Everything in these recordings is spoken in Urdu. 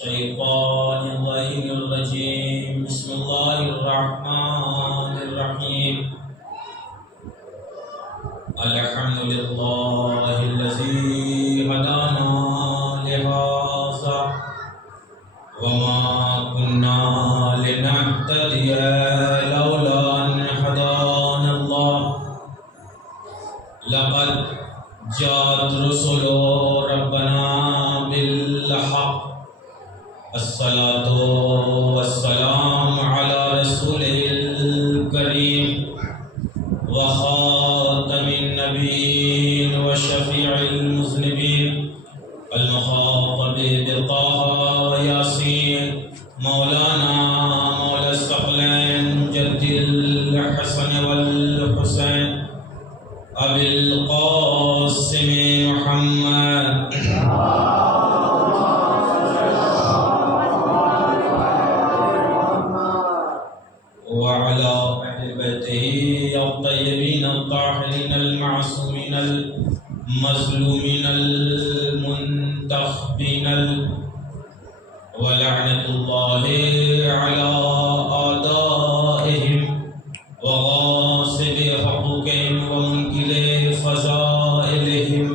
الشيطان اللعين الرجيم بسم الله الرحمن الرحيم الحمد لله الذي هدانا لهذا وما كنا لنهتدي لولا أن هدانا الله لقد جاءت رسل ربنا بالحق الصلاة والسلام على رسوله الكريم وخاتم النبيين وشفيع المذنبين المخاطب بطه وياسين مولانا مولى الثقلين جد الحسن والحسين أبي القاسم محمد وعلى أهل بيته الطيبين الطاهرين المعصومين المظلومين المنتخبين ولعنة الله على أعدائهم وغاصب حقوقهم ومنكل فضائلهم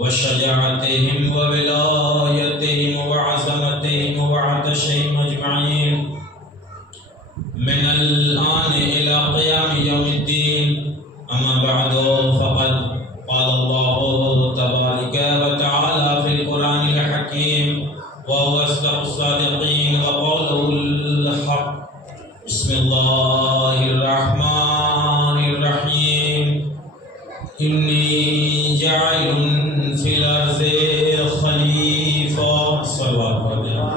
وشجاعتهم وولايتهم وعظمتهم وعطشهم أجمعين من الآن إلى قيام يوم الدين أما بعد فقد قال الله تبارك وتعالى في القرآن الحكيم وهو أصدق الصادقين وقوله الحق بسم الله الرحمن الرحيم إني جاعل في الأرض خليفة صلى الله عليه وسلم.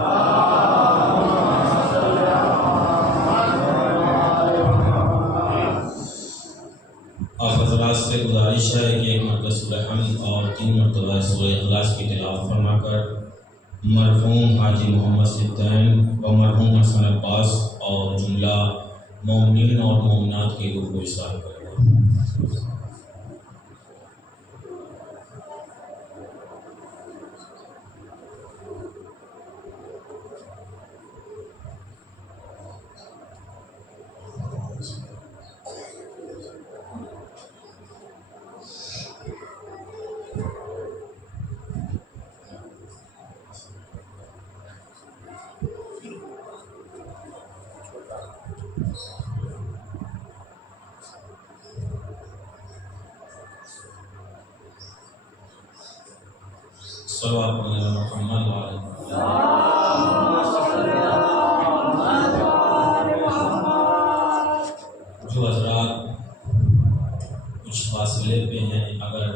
آپ حضرات سے گزارش ہے کہ ایک مرتبہ سورہ حمد اور 3 مرتبہ سورہ اخلاص کی تلاوت فرما کر مرحوم حاجی محمد صدین و مرحوم حسن عباس اور جملہ مومنین اور مومنات کی روح کو اصلاح کریں. صلوات علی محمد وعلی جو حضرات کچھ فاصلے پہ ہیں اگر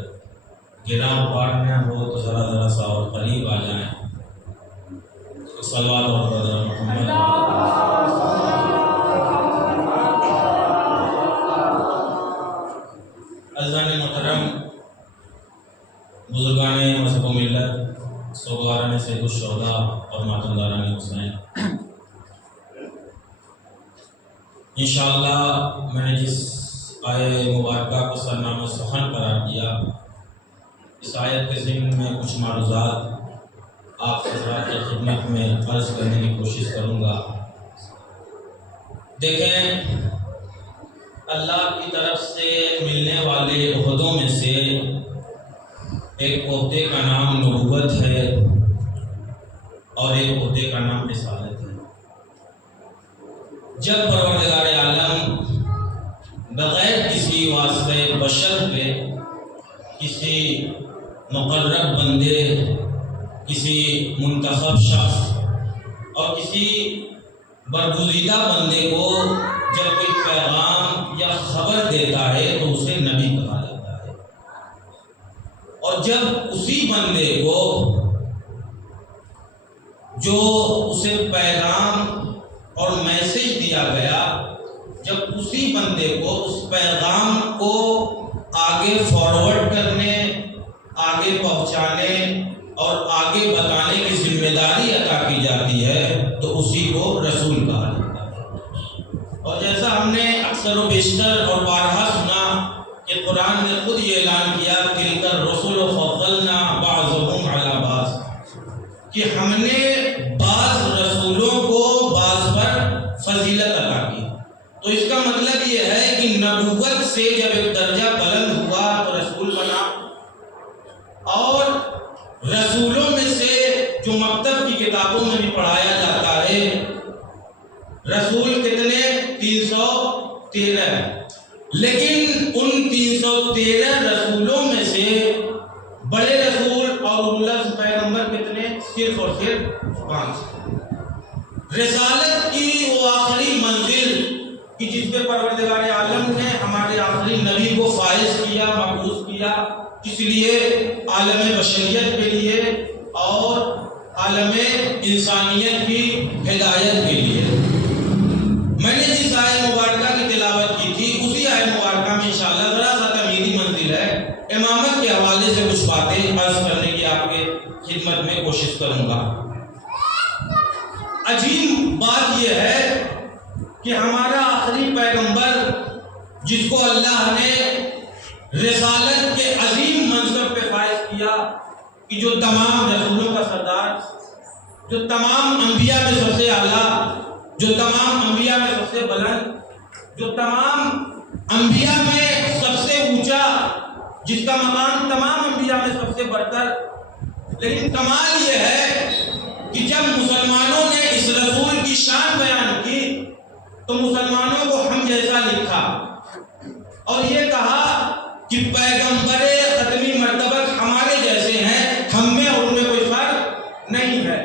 گراں پڑھنا ہو تو ذرا سا اور قریب آ جائیں. صلوات علی محمد. عزیزان محترم، بزرگان مذہب و ملت، سوگواران سید الشہداء اور ماتمداران حسین، انشاءاللہ میں نے جس آیہ مبارکہ کو سرنامہ سخن قرار دیا، اس آیت کے ضمن میں کچھ معروضات آپ حضرات کی خدمت میں عرض کرنے کی کوشش کروں گا. دیکھیں، اللہ کی طرف سے ملنے والے عہدوں میں سے ایک عہدے کا نام نبوت ہے اور ایک عہدے کا نام رسالت ہے. جب پروردگار عالم بغیر کسی واسطے بشر پہ کسی مقرب بندے، کسی منتخب شخص اور کسی برگزیدہ بندے کو جب کوئی پیغام یا خبر دیتا ہے تو اسے نبی کہا جاتا ہے. اور جب اسی بندے کو جو اسے پیغام اور میسج دیا گیا، جب اسی بندے کو اس پیغام کو آگے فارورڈ کرنے، آگے پہنچانے اور آگے بتانے کی ذمہ داری عطا کی جاتی ہے تو اسی کو رسول کہا جاتا ہے. اور جیسا ہم نے اکثر و بیشتر اور بارہا سنا کہ قرآن نے خود یہ اعلان کیا تلک الرسل فضلنا بعضهم علی بعض، کہ ہم نے مکتب کی کتابوں میں بھی پڑھایا جاتا ہے رسول کتنے 313، لیکن ان 313 رسولوں میں سے بڑے رسول اور اولو پیغمبر کتنے؟ صرف اور صرف 5۔ رسالت کی وہ آخری منزل کہ جس پہ پروردگار عالم نے ہمارے آخری نبی کو فائز کیا، مبعوث کیا، اس لیے عالم بشریت کے لیے اور عالم انسانیت کی ہدایت کے لیے۔ میں نے جس آیت مبارکہ کی تلاوت کی تھی اسی آیت مبارکہ میں انشاءاللہ ذرا سا تمیزی منزل ہے، امامت کے حوالے سے کچھ باتیں عرض کرنے کی آپ کے خدمت میں کوشش کروں گا۔ عجیب بات یہ ہے کہ ہمارا آخری پیغمبر جس کو اللہ نے رسالت کے عظیم منصب پہ فائز کیا کہ جو تمام رسولوں کا سردار، جو تمام انبیاء میں سب سے اعلیٰ، جو تمام انبیاء میں سب سے بلند، جو تمام انبیاء میں سب سے اونچا، جس کا مقام تمام انبیاء میں سب سے برتر۔ لیکن کمال یہ ہے کہ جب مسلمانوں نے اس رسول کی شان بیان کی تو مسلمانوں کو ہم جیسا لکھا اور یہ کہا کہ پیغمبر ختمی مرتبہ ہمارے جیسے ہیں، ہم میں اور ان میں کوئی فرق نہیں ہے،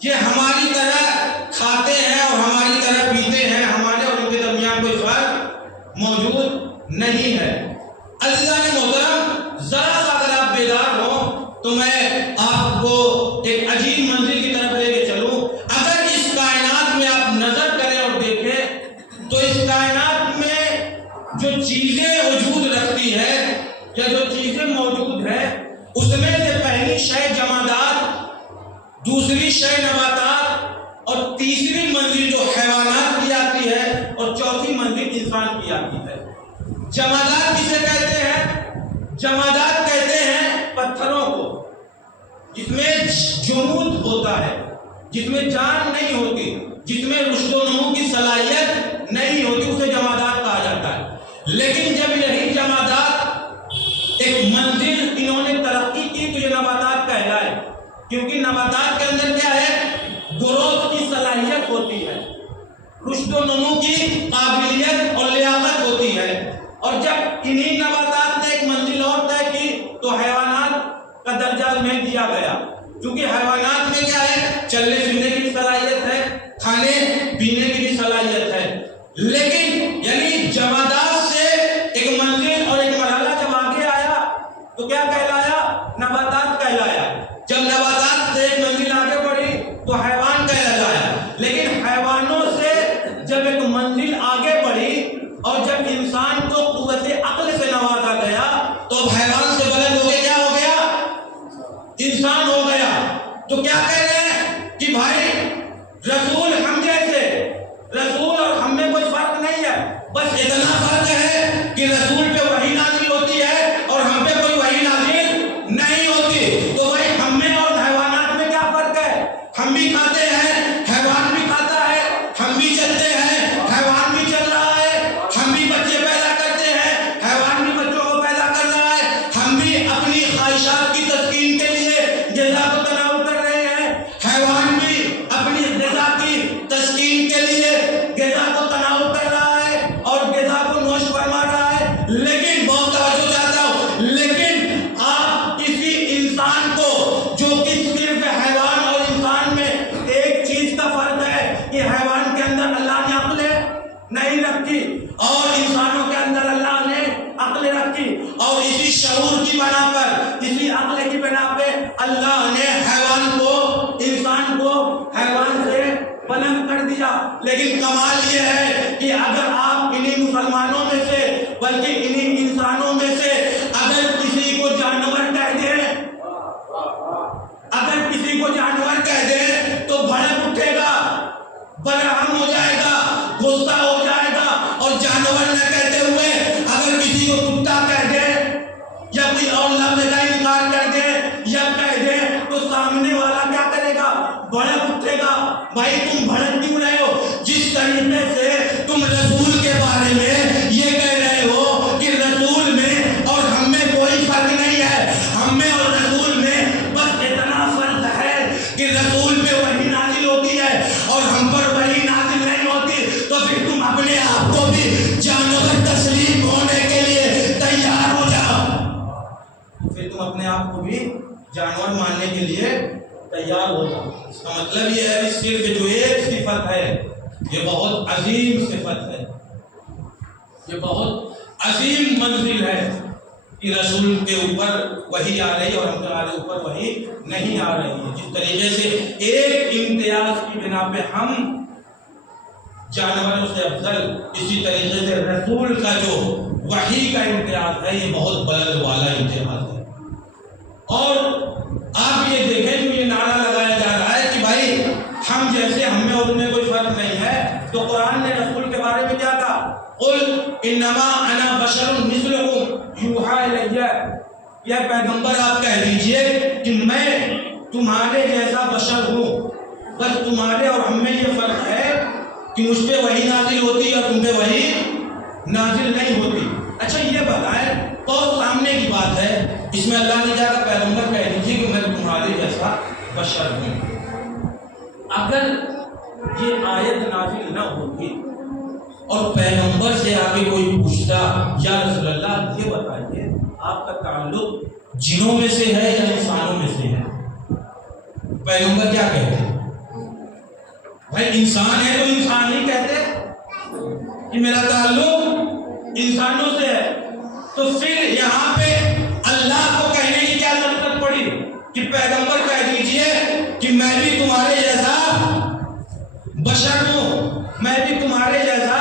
یہ ہماری طرح کھاتے ہیں اور ہماری طرح پیتے ہیں، ہمارے اور ان کے درمیان کوئی فرق موجود نہیں ہے۔ عزیزان محترم، ذرا سا اگر آپ بیدار ہوں تو میں آپ کو ایک عجیب منزل کی طرف لے کے چلوں۔ اگر اس کائنات میں آپ نظر کریں اور دیکھیں تو اس کائنات میں جو چیزیں وجود رکھتی ہے یا جو چیزیں موجود ہیں اس میں سے پہلی شے جمادات، دوسری شے نباتات اور تیسری منزل جو حیوانات کی آتی ہے اور چوتھی منزل انسان کی آتی ہے۔ جمادات کسے کہتے ہیں؟ جمادات کہتے ہیں پتھروں کو جس میں جمود ہوتا ہے، جس میں جان نہیں ہوتی، جس میں رشد و نمو کی صلاحیت نہیں ہوتی، اسے جمادات کہا جاتا ہے۔ لیکن جب یہی جمادات ایک منزل انہوں نے ترقی کی تو یہ نباتات کہلائے، کیونکہ نباتات کے اندر کیا ہے؟ گروتھ کی صلاحیت ہوتی ہے، رشد و نمو کی قابلیت اور لیاقت ہوتی ہے۔ اور جب انہی نباتات نے ایک منزل اور طے کی تو حیوانات کا درجہ میں دیا گیا، کیونکہ حیوانات میں کیا ہے؟ چلنے پھرنے کی صلاحیت ہے، کھانے پینے کی بھی صلاحیت ہے۔ لیکن یعنی جمادات سے ایک منزل اور ایک مرحلہ جب آگے آیا تو کیا کہلایا؟ نباتات کہلایا۔ جب نباتات سے ایک منزل آگے بڑھی تو حیوان کہلایا۔ لیکن حیوانوں سے جب ایک منزل آگے بڑھی اور جب انسان کو قوت عقل سے نوازا گیا تو اب حیوان سے بلند ہو کے کیا ہو گیا؟ انسان ہو گیا۔ تو کیا کہہ رہے ہیں کہ بھائی رسول ہم جیسے، رسول اور ہم میں کوئی فرق نہیں ہے، بس اتنا فرق ہے کہ رسول پہ وحی نازل ہوتی ہے اور ہم پہ کوئی وحی نازل نہیں ہوتی۔ تو بھائی ہم میں اور حیوانات میں کیا فرق ہے؟ ہم بھی کھاتے ہیں، حیوان بھی کھاتا ہے، ہم بھی چلتے ہیں، حیوان بھی چل رہا ہے، ہم بھی بچے پیدا کرتے ہیں، حیوان بھی بچوں کو پیدا کر رہا ہے، ہم بھی اپنی خواہشات کی تسکین کے لیے غذا کو تناول کر رہے ہیں، حیوان بھی اپنی غذا کی تسکین کے لیے غذا کو تناول کر رہا ہے اور غذا کو نوش فرما رہا ہے۔ لیکن بہت توجہ چاہتا ہوں، لیکن آپ کسی انسان کو جو کہ صرف حیوان اور انسان میں ایک چیز کا فرق ہے کہ حیوان کے اندر اللہ نے عقل نہیں رکھی اور انسانوں کے اندر اللہ نے عقل رکھی، اور اسی شعور کی بنا پر، اسی عقل کی بنا پہ اللہ نے حیوان کو، انسان کو حیوان سے بلند کر دیا۔ لیکن کمال یہ ہے کہ اگر آپ انہی مسلمانوں میں سے بلکہ انہی انسانوں میں سے اگر کسی کو جانور کہہ دیں، اگر کسی کو جانور کہہ دیں تو بھڑک اٹھے گا، برہم ہو جائے گا، غصہ ہو جائے گا، اور جانور نہ کہتے ہوئے اگر کسی کو کتا کہہ دے یا کوئی اور لفظ کا انکار کر دے یا کہہ دے تو سامنے والا کیا کرے گا؟ بھڑک اٹھے گا۔ بھائی تم بھڑک کیوں رہے ہو؟ جس طریقے سے تم رسول کے بارے میں یہ کہہ رہے ہو کہ رسول میں اور ہم میں کوئی فرق نہیں ہے، ہم میں اور رسول میں بس اتنا فرق ہے کہ رسول پہ وحی نازل ہوتی ہے اور ہم پر وحی نازل نہیں ہوتی، تو پھر تم اپنے آپ کو بھی جانور تسلیم ہونے کے لیے تیار ہو جاؤ، پھر تم اپنے آپ کو بھی جانور ماننے کے لیے تیار ہو جاؤ۔ اس کا مطلب یہ ہے کہ صرف جو ایک صفت ہے یہ بہت عظیم صفت ہے، یہ بہت عظیم منزل ہے کہ رسول کے اوپر وحی آ رہی اور ہم تمہارے اوپر وحی نہیں آ رہی ہے۔ جس طریقے سے ایک امتیاز کی بنا پہ ہم جانوروں سے افضل، اسی طریقے سے رسول کا جو وحی کا امتیاز ہے یہ بہت بلند والا امتیاز ہے۔ اور آپ یہ دیکھیں جو یہ نعرہ لگایا جا رہا ہے کہ بھائی ہم جیسے، ہم میں اور ان میں کوئی فرق نہیں ہے، تو قرآن نے رسول کے بارے میں کیا کہا؟ قل انما انا بشر مثلکم یوحی الی، یا پیغمبر آپ کہہ دیجئے کہ میں تمہارے جیسا بشر ہوں، بس تمہارے اور ہم میں یہ فرق ہے کہ مجھ پہ وحی نازل ہوتی اور تم پہ وحی نازل نہیں ہوتی۔ اچھا یہ بتائیں، بہت سامنے کی بات ہے، اس میں اللہ نے کہا پیغمبر کہہ دیجئے کہ میں تمہارے جیسا بشر ہوں۔ اگر یہ آیت نازل نہ ہوتی اور پیغمبر سے آگے کوئی پوچھتا یا رسول اللہ یہ بتائیے آپ کا تعلق جنوں میں سے ہے یا انسانوں میں سے ہے، پیغمبر کیا کہتے؟ بھائی انسان ہے تو انسان ہی کہتے کہ میرا تعلق انسانوں سے ہے، تو پھر یہاں پہ اللہ کو کہنے کی کیا ضرورت پڑی کہ پیغمبر کہہ دیجئے کہ میں بھی تمہارے جیسا بشر ہوں، میں بھی تمہارے جیسا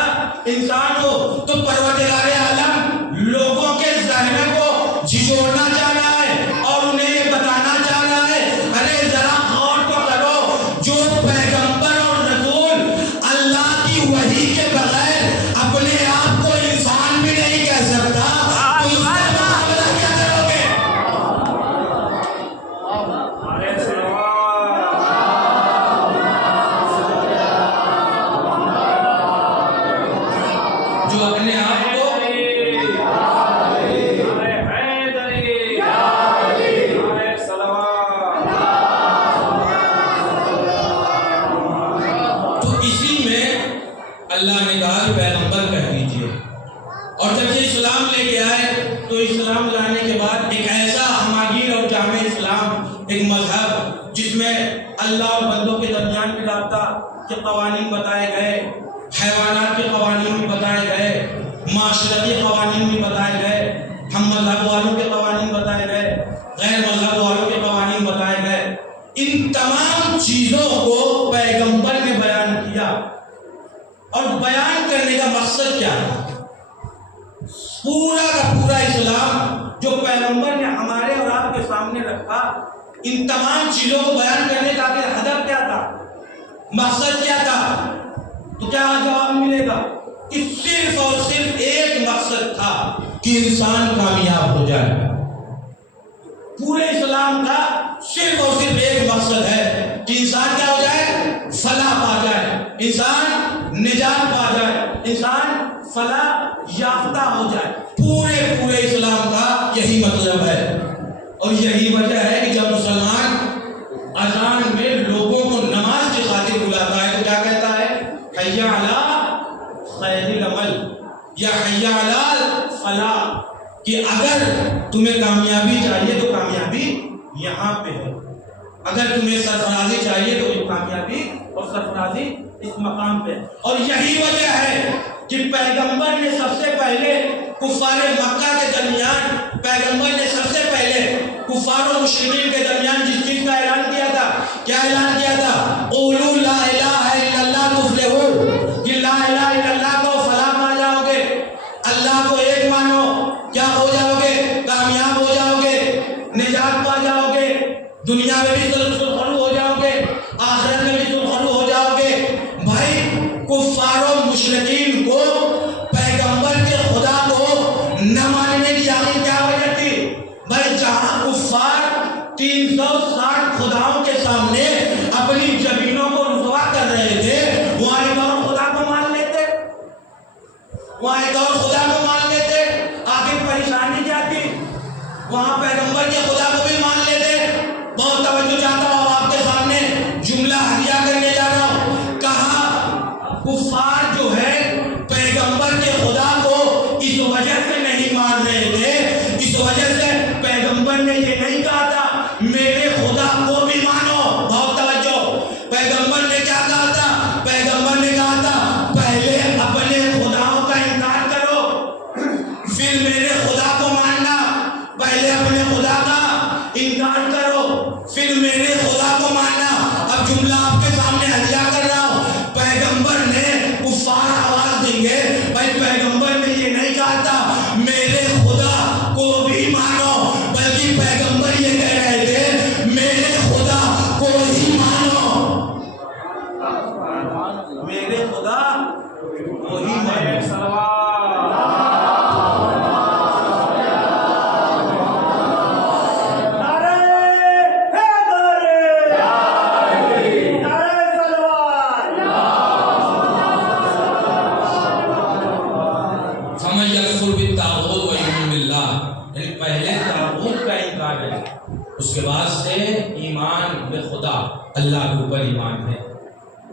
انسان ہوں۔ تو پروردگار عالم لوگوں کے ذہن کو جھجوڑنا چاہنا ہے اور انہیں یہ بتانا چاہنا ہے، ارے ذرا غور تو کرو، جو پیغمبر اور رسول اللہ کی وحی کے بغیر اپنے آپ کو انسان بھی نہیں کہہ سکتا، تو اس کا مقابلہ کیا کرو گے؟ جو اپنے آپ کو تو اسی میں اللہ نے کہا پیغمبر کہہ دیجئے۔ اور جب یہ اسلام لے کے آئے تو اسلام لانے کے بعد ایک ایسا ہماگیر اور جامع اسلام، ایک مذہب جس میں اللہ اور بندوں کے درمیان بھی رابطہ کے قوانین بتائے گئے، حیوانات کے قوانین بھی بتائے گئے، معاشرتی قوانین بھی بتائے گئے، ہم مذہب والوں کے قوانین بتائے گئے، غیر مذہب والوں کے قوانین بتائے گئے۔ ان تمام چیزوں کو پیغمبر نے بیان کیا، اور بیان کرنے کا مقصد کیا ہے؟ پورا کا پورا اسلام جو پیغمبر نے ہمارے اور آپ کے سامنے رکھا، ان تمام چیزوں کو بیان کرنے کا ہدف کیا تھا، مقصد کیا تھا؟ تو کیا جواب ملے گا کہ صرف اور صرف ایک مقصد تھا کہ انسان کامیاب ہو جائے۔ پورے اسلام کا صرف اور صرف ایک مقصد ہے کہ انسان کیا ہو جائے؟ فلاح پا جائے، انسان نجات پا جائے، انسان فلاح یافتہ ہو جائے۔ پورے اسلام کا یہی مطلب ہے، اور یہی وجہ ہے کہ جب مسلمان اذان میں لوگوں کو نماز کی خاطر بلاتا ہے تو کیا کہتا ہے؟ حی علی خیر العمل یا حی علی فلاح، کہ اگر تمہیں کامیابی چاہیے تو کامیابی یہاں پہ ہے، اگر تمہیں سرفرازی چاہیے تو یہ کامیابی اور سرفرازی اس مقام پہ۔ اور یہی وجہ ہے کہ پیغمبر نے سب سے پہلے کفار مکہ کے درمیان، پیغمبر نے سب سے پہلے کفار و مشرکین کے درمیان جس چیز کا اعلان کیا تھا، کیا اعلان کیا تھا؟ قولوا لا الہ الا اللہ تفلحوا، کہ لا الہ الا اللہ کو فلاح پا جاؤ گے، اللہ کو ایک مانو، کیا ہو جاؤ گے؟ کامیاب ہو جاؤ گے، نجات پا جاؤ گے، دنیا میں بھی سرخرو ہو جاؤ گے، آخرت میں بھی سرخرو ہو جاؤ گے۔ بھائی کفار و مشرکین کو پیغمبر کے خدا کو نہ ماننے کی آخر کیا وجہ تھی؟ بھائی جہاں کفار 360 خداؤں کے سامنے اپنی زمینوں کو رسوا کر رہے تھے، وہاں ایک اور خدا کو مان لیتے، وہاں ایک اور خدا کو مان لیتے، آخر پریشانی کیا تھی؟ وہاں پیغمبر کے خدا کو بھی مان لیتے۔ بہت توجہ چاہتا ہوں آپ کے سامنے جملہ آپ کے سامنے ہدیہ کر رہا ہوں. پیغمبر نے کفار آواز دیں گے بھائی پیغمبر نے یہ نہیں کہا تھا میرے خدا کو بھی مانو، بلکہ پیغمبر یہ کہہ رہے تھے میرے خدا کو ہی مانو، میرے خدا کو ہی مانو. اس کے بعد سے ایمان بے خدا، اللہ کے اوپر ایمان ہے.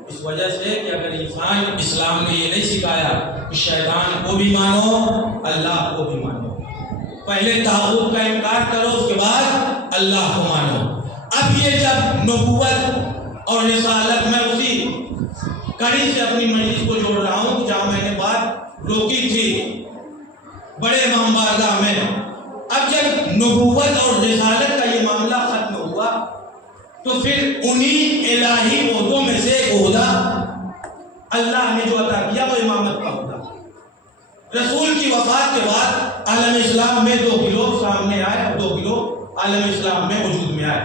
اس وجہ سے کہ اگر انسان اسلام نے یہ نہیں سکھایا کہ شیطان کو بھی مانو اللہ کو بھی مانو، پہلے طاغوت کا انکار کرو اس کے بعد اللہ کو مانو. اب یہ جب نبوت اور رسالت میں اسی کڑی سے اپنی مجلس کو جوڑ رہا ہوں جہاں میں نے بات روکی تھی بڑے امام بارگاہ میں. اب جب نبوت اور رسالت کا یہ معاملہ ختم ہوا تو پھر انہی الہی عہدوں میں سے ایک عہدہ اللہ نے جو عطا کیا وہ امامت کا عہدہ. رسول کی وفات کے بعد عالم اسلام میں دو گروہ سامنے آئے اور دو گروہ عالم اسلام میں وجود میں آئے.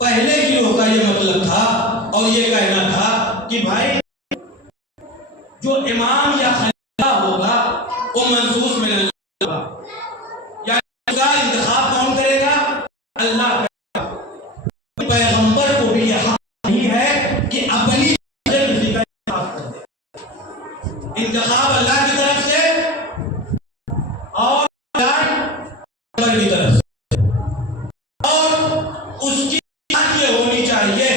پہلے گروہ کا یہ مطلب تھا اور یہ کہنا تھا کہ بھائی جو امام یا خلیفہ ہوگا وہ منصوص من اللہ ہوگا، یعنی انتخاب کون کرے گا؟ اللہ کرے گا. پیغمبر کو بھی یہ حق نہیں ہے کہ اپنی کسی کا انتخاب کر دے. انتخاب اللہ کی طرف سے اور پیغمبر کی طرف سے، اور اس کی بات یہ ہونی چاہیے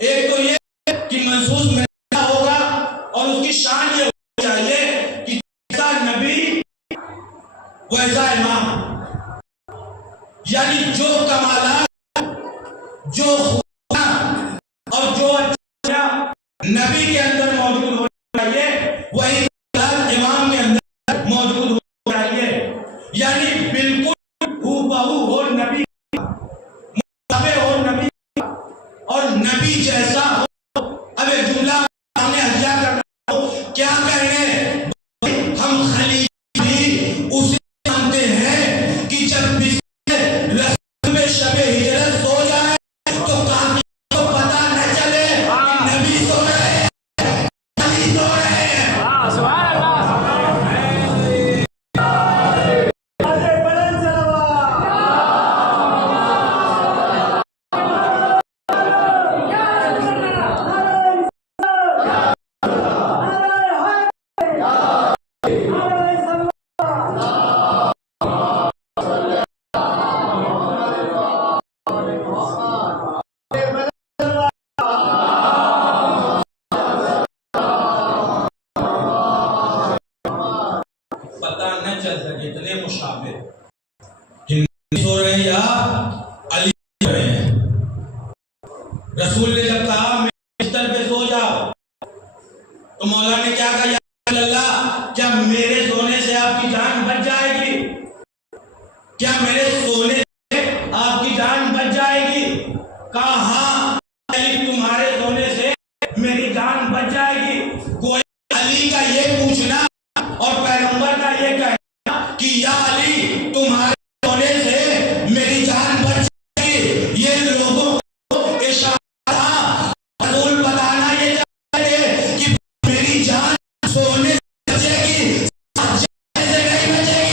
ایک تو یہ کہ منصوص من اللہ ہوگا اور اس کی شان یہ ہونی چاہیے کہ جیسا نبی ویسا امام، یعنی جو کمالات جو خوبیاں اور جو اچھا نبی کے اندر موجود ہونا چاہیے وہی امام کے اندر موجود ہونا چاہیے. یعنی بالکل ہو بہو ہو نبی، مشابہ ہو نبی اور نبی جیسا ہو. اب ایک جملہ ہم نے ہدیہ کرنا ہو کیا کہنے ہم خلیفہ بھی اسے مانتے ہیں کہ جب رسول میں شب ہجرت سو جائے تو کافی کو پتہ نہ چلے کہ نبی سو رہے ہیں نبی سو رہے ہیں. پتہ نہ چل سکے اتنے مشابہ کہ سو رہے ہیں یا علی سو رہے ہیں. رسول نے جب کہا میں بستر پہ سو جاؤ تو مولا نے کیا کہا یا رسول اللہ کیا میرے سونے سے آپ کی جان بچ جائے گی؟ کیا میرے سونے سے آپ کی جان بچ جائے گی؟ کہا ہاں علی تمہارے سونے سے میری جان بچ جائے گی. گویا علی کا یہ پوچھنا اور پیغمبر کا یہ کہنا کہ یا علی تمہارے سونے سے میری جان بچ جائے گی، یہ لوگوں کو اشارہ تھا. رسول بتانا یہ چاہتے ہیں کہ میری جان سونے سے بچے گی، جانے سے نہیں بچے گی.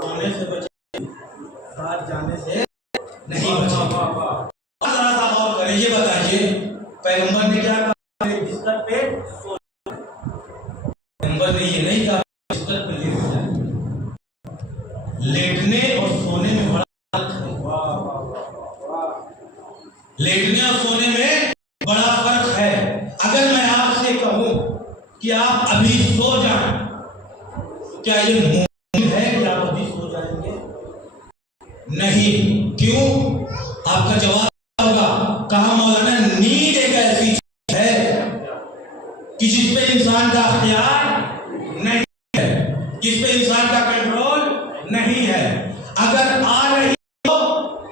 سونے سے بچے گی، ساتھ جانے سے نہیں بچے گی. ذرا سا غور کریں، یہ بتائیے پیغمبر نے کیا کہا بستر پہ سو جائے؟ پیغمبر نے یہ نہیں کہا بستر پہ لیٹ جائے. لیٹنے اور سونے میں بڑا فرق ہے. لیٹنے اور سونے میں بڑا فرق ہے. اگر میں آپ سے کہوں کہ آپ ابھی سو جائیں کیا یہ ممکن ہے کہ آپ ابھی سو جائیں گے؟ نہیں. کیوں؟ آپ کا جواب ہوگا کہا مولانا نیند ایک ایسی چیز ہے کہ جس پہ انسان کا اختیار نہیں ہے، جس پہ انسان کا کنٹرول نہیں ہے. اگر آ رہی ہو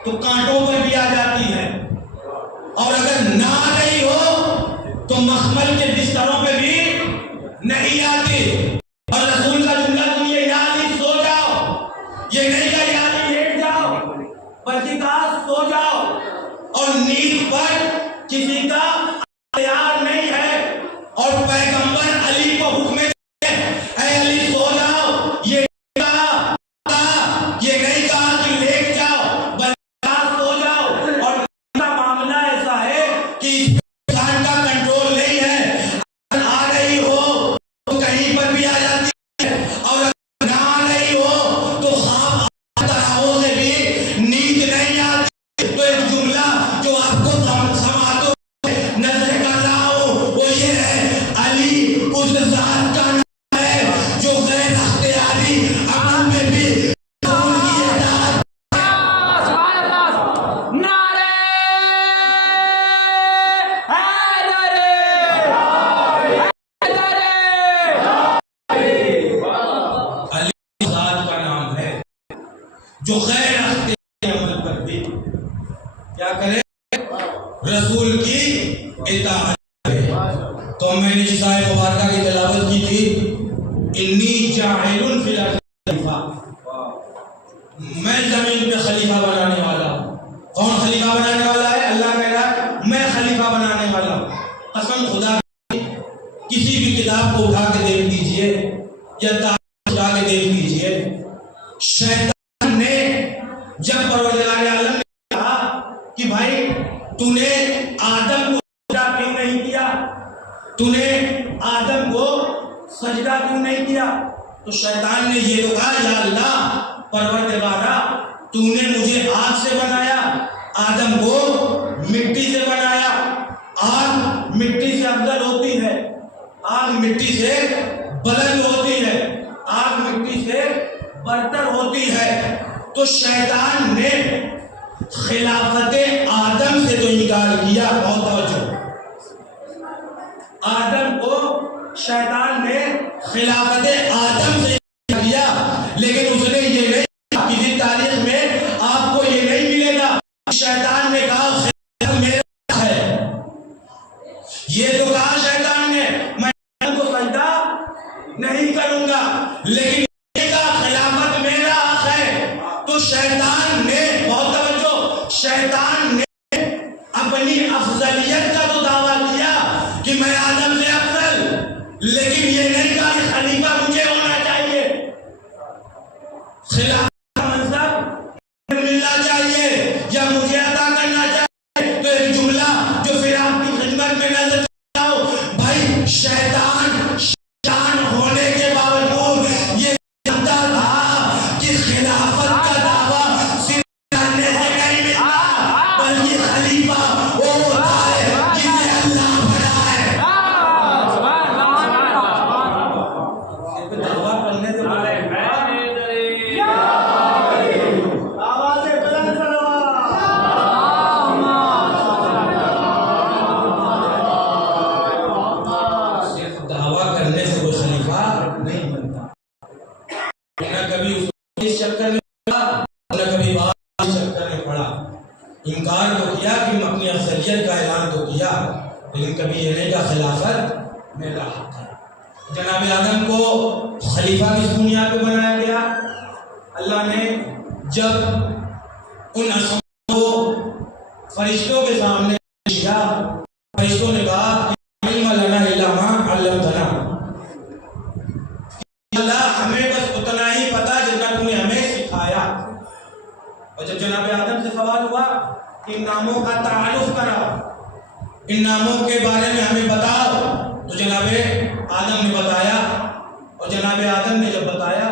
تو کانٹوں پر بھی آ جاتی ہے، اور اگر نہ آ رہی ہو تو مخمل کے بستروں پہ بھی نہیں آتی۔ اور رسول کا جملہ سنیے، یا علی سو جاؤ، یہ نہیں کہا یا علی لیٹ جاؤ، بلکہ کہا سو جاؤ۔ اور نیند پر کسی کا اختیار نہیں ہے، اور پیغمبر علی کو حکم دے اے علی سو جاؤ، یہ نہیں کہا کہ لیٹ جاؤ بلکہ کہا سو جاؤ۔ اور معاملہ ایسا ہے کہ انسان کا کنٹرول نہیں ہے، آ رہی ہو تو کہیں پر بھی آ جاتی ہے، اور اگر نہ آ رہی ہو تو خواب طرحوں سے بھی نیند نہیں آتی۔ تو ایک جملہ جو آپ کو سماعتوں نظر کر رہا ہوں وہ یہ ہے، علی اس ذات کا نام ہے جو غیر اختیاری عمل میں بھی رسول کی اطاعت۔ علی ذات کا نام ہے جو غیر اختیاری عمل پر بھی کیا کرے، رسول کی اطاعت کرے۔ تو میں نے جس آیت مبارکہ کی تلاوت کی تھی، انی جاعل فی الارض خلیفہ، میں زمین پہ خلیفہ بنانے والا ہوں۔ کون خلیفہ بنانے والا ہے؟ اللہ کہہ رہا ہے میں خلیفہ بنانے والا ہوں۔ قسم خدا کی، کسی بھی کتاب کو اٹھا کے دیکھ لیجئے یا تاریخ اٹھا کے دیکھ لیجئے، شیطان نے جب پروردگار عالم نے کہا کہ بھائی تو نے آدم کو سجدہ کیوں نہیں کیا، تو نے آدم کو سجدہ کیوں نہیں کیا، تو شیطان نے یہ تو کہا یا اللہ پروردگارا تو نے مجھے آگ سے بنایا، آدم کو مٹی سے بنایا، آگ مٹی سے افضل ہوتی ہے، آگ مٹی سے بلند ہوتی ہے، آگ مٹی سے برتر ہوتی ہے۔ تو شیطان نے خلافت آدم سے تو انکار کیا، بہت توجہ، آدم کو شیطان نے خلافت آدم سے انکار کیا، لیکن اس نے یہ نہیں کہا، کسی تاریخ میں آپ کو یہ نہیں ملے گا شیطان نے کہا خلافت میرا ہے۔ یہ تو کہا شیطان نے میں آدم کو سجدہ نہیں کروں گا، لیکن خلافت میرا حق ہے۔ تو شیطان نے، بہت توجہ، شیطان نے اپنی افضلیت کا تو دعویٰ کیا کہ میں آدم سے افضل، لیکن یہ نہیں کہا کہ خلیفہ مجھے ہونا چاہیے، خلافت کا منصب ملنا چاہیے یا مجھے عطا کرنا چاہیے۔ تو ایک جملہ جو پھر آپ کی خدمت میں نظر کرتا ہوں، بھائی شیطان ہونے کے باوجود یہ جانتا تھا کہ خلافت کا دعویٰ صرف کرنے سے نہیں ملتا، بلکہ خلیفہ وہ ہوتا ہے جسے اللہ بنائے۔ دعویٰ کرنے سے دعویٰ کرنے سے کوئی خلیفہ نہیں بنتا۔ نہ کبھی اس چکر میں پڑا، نہ کبھی بات اس چکر میں پڑا، انکار تو کیا کہ اپنی افضلیت کا اعلان تو کیا، لیکن کبھی یہ نہیں کہا خلافت میرا حق ہے۔ جناب آدم کو خلیفہ کس بنیاد پہ بنایا گیا؟ اللہ نے جب ان اسماء کو فرشتوں کے سامنے کیا، فرشتوں نے کہا علم لنا الا ما علمتنا، اللہ ہمیں بس اتنا ہی پتا جتنا تم نے ہمیں سکھایا۔ اور جب جناب آدم سے سوال ہوا کہ ان ناموں کا تعارف کرا، ان ناموں کے بارے میں ہمیں بتاؤ، تو جناب آدم نے بتایا، اور جناب آدم نے جب بتایا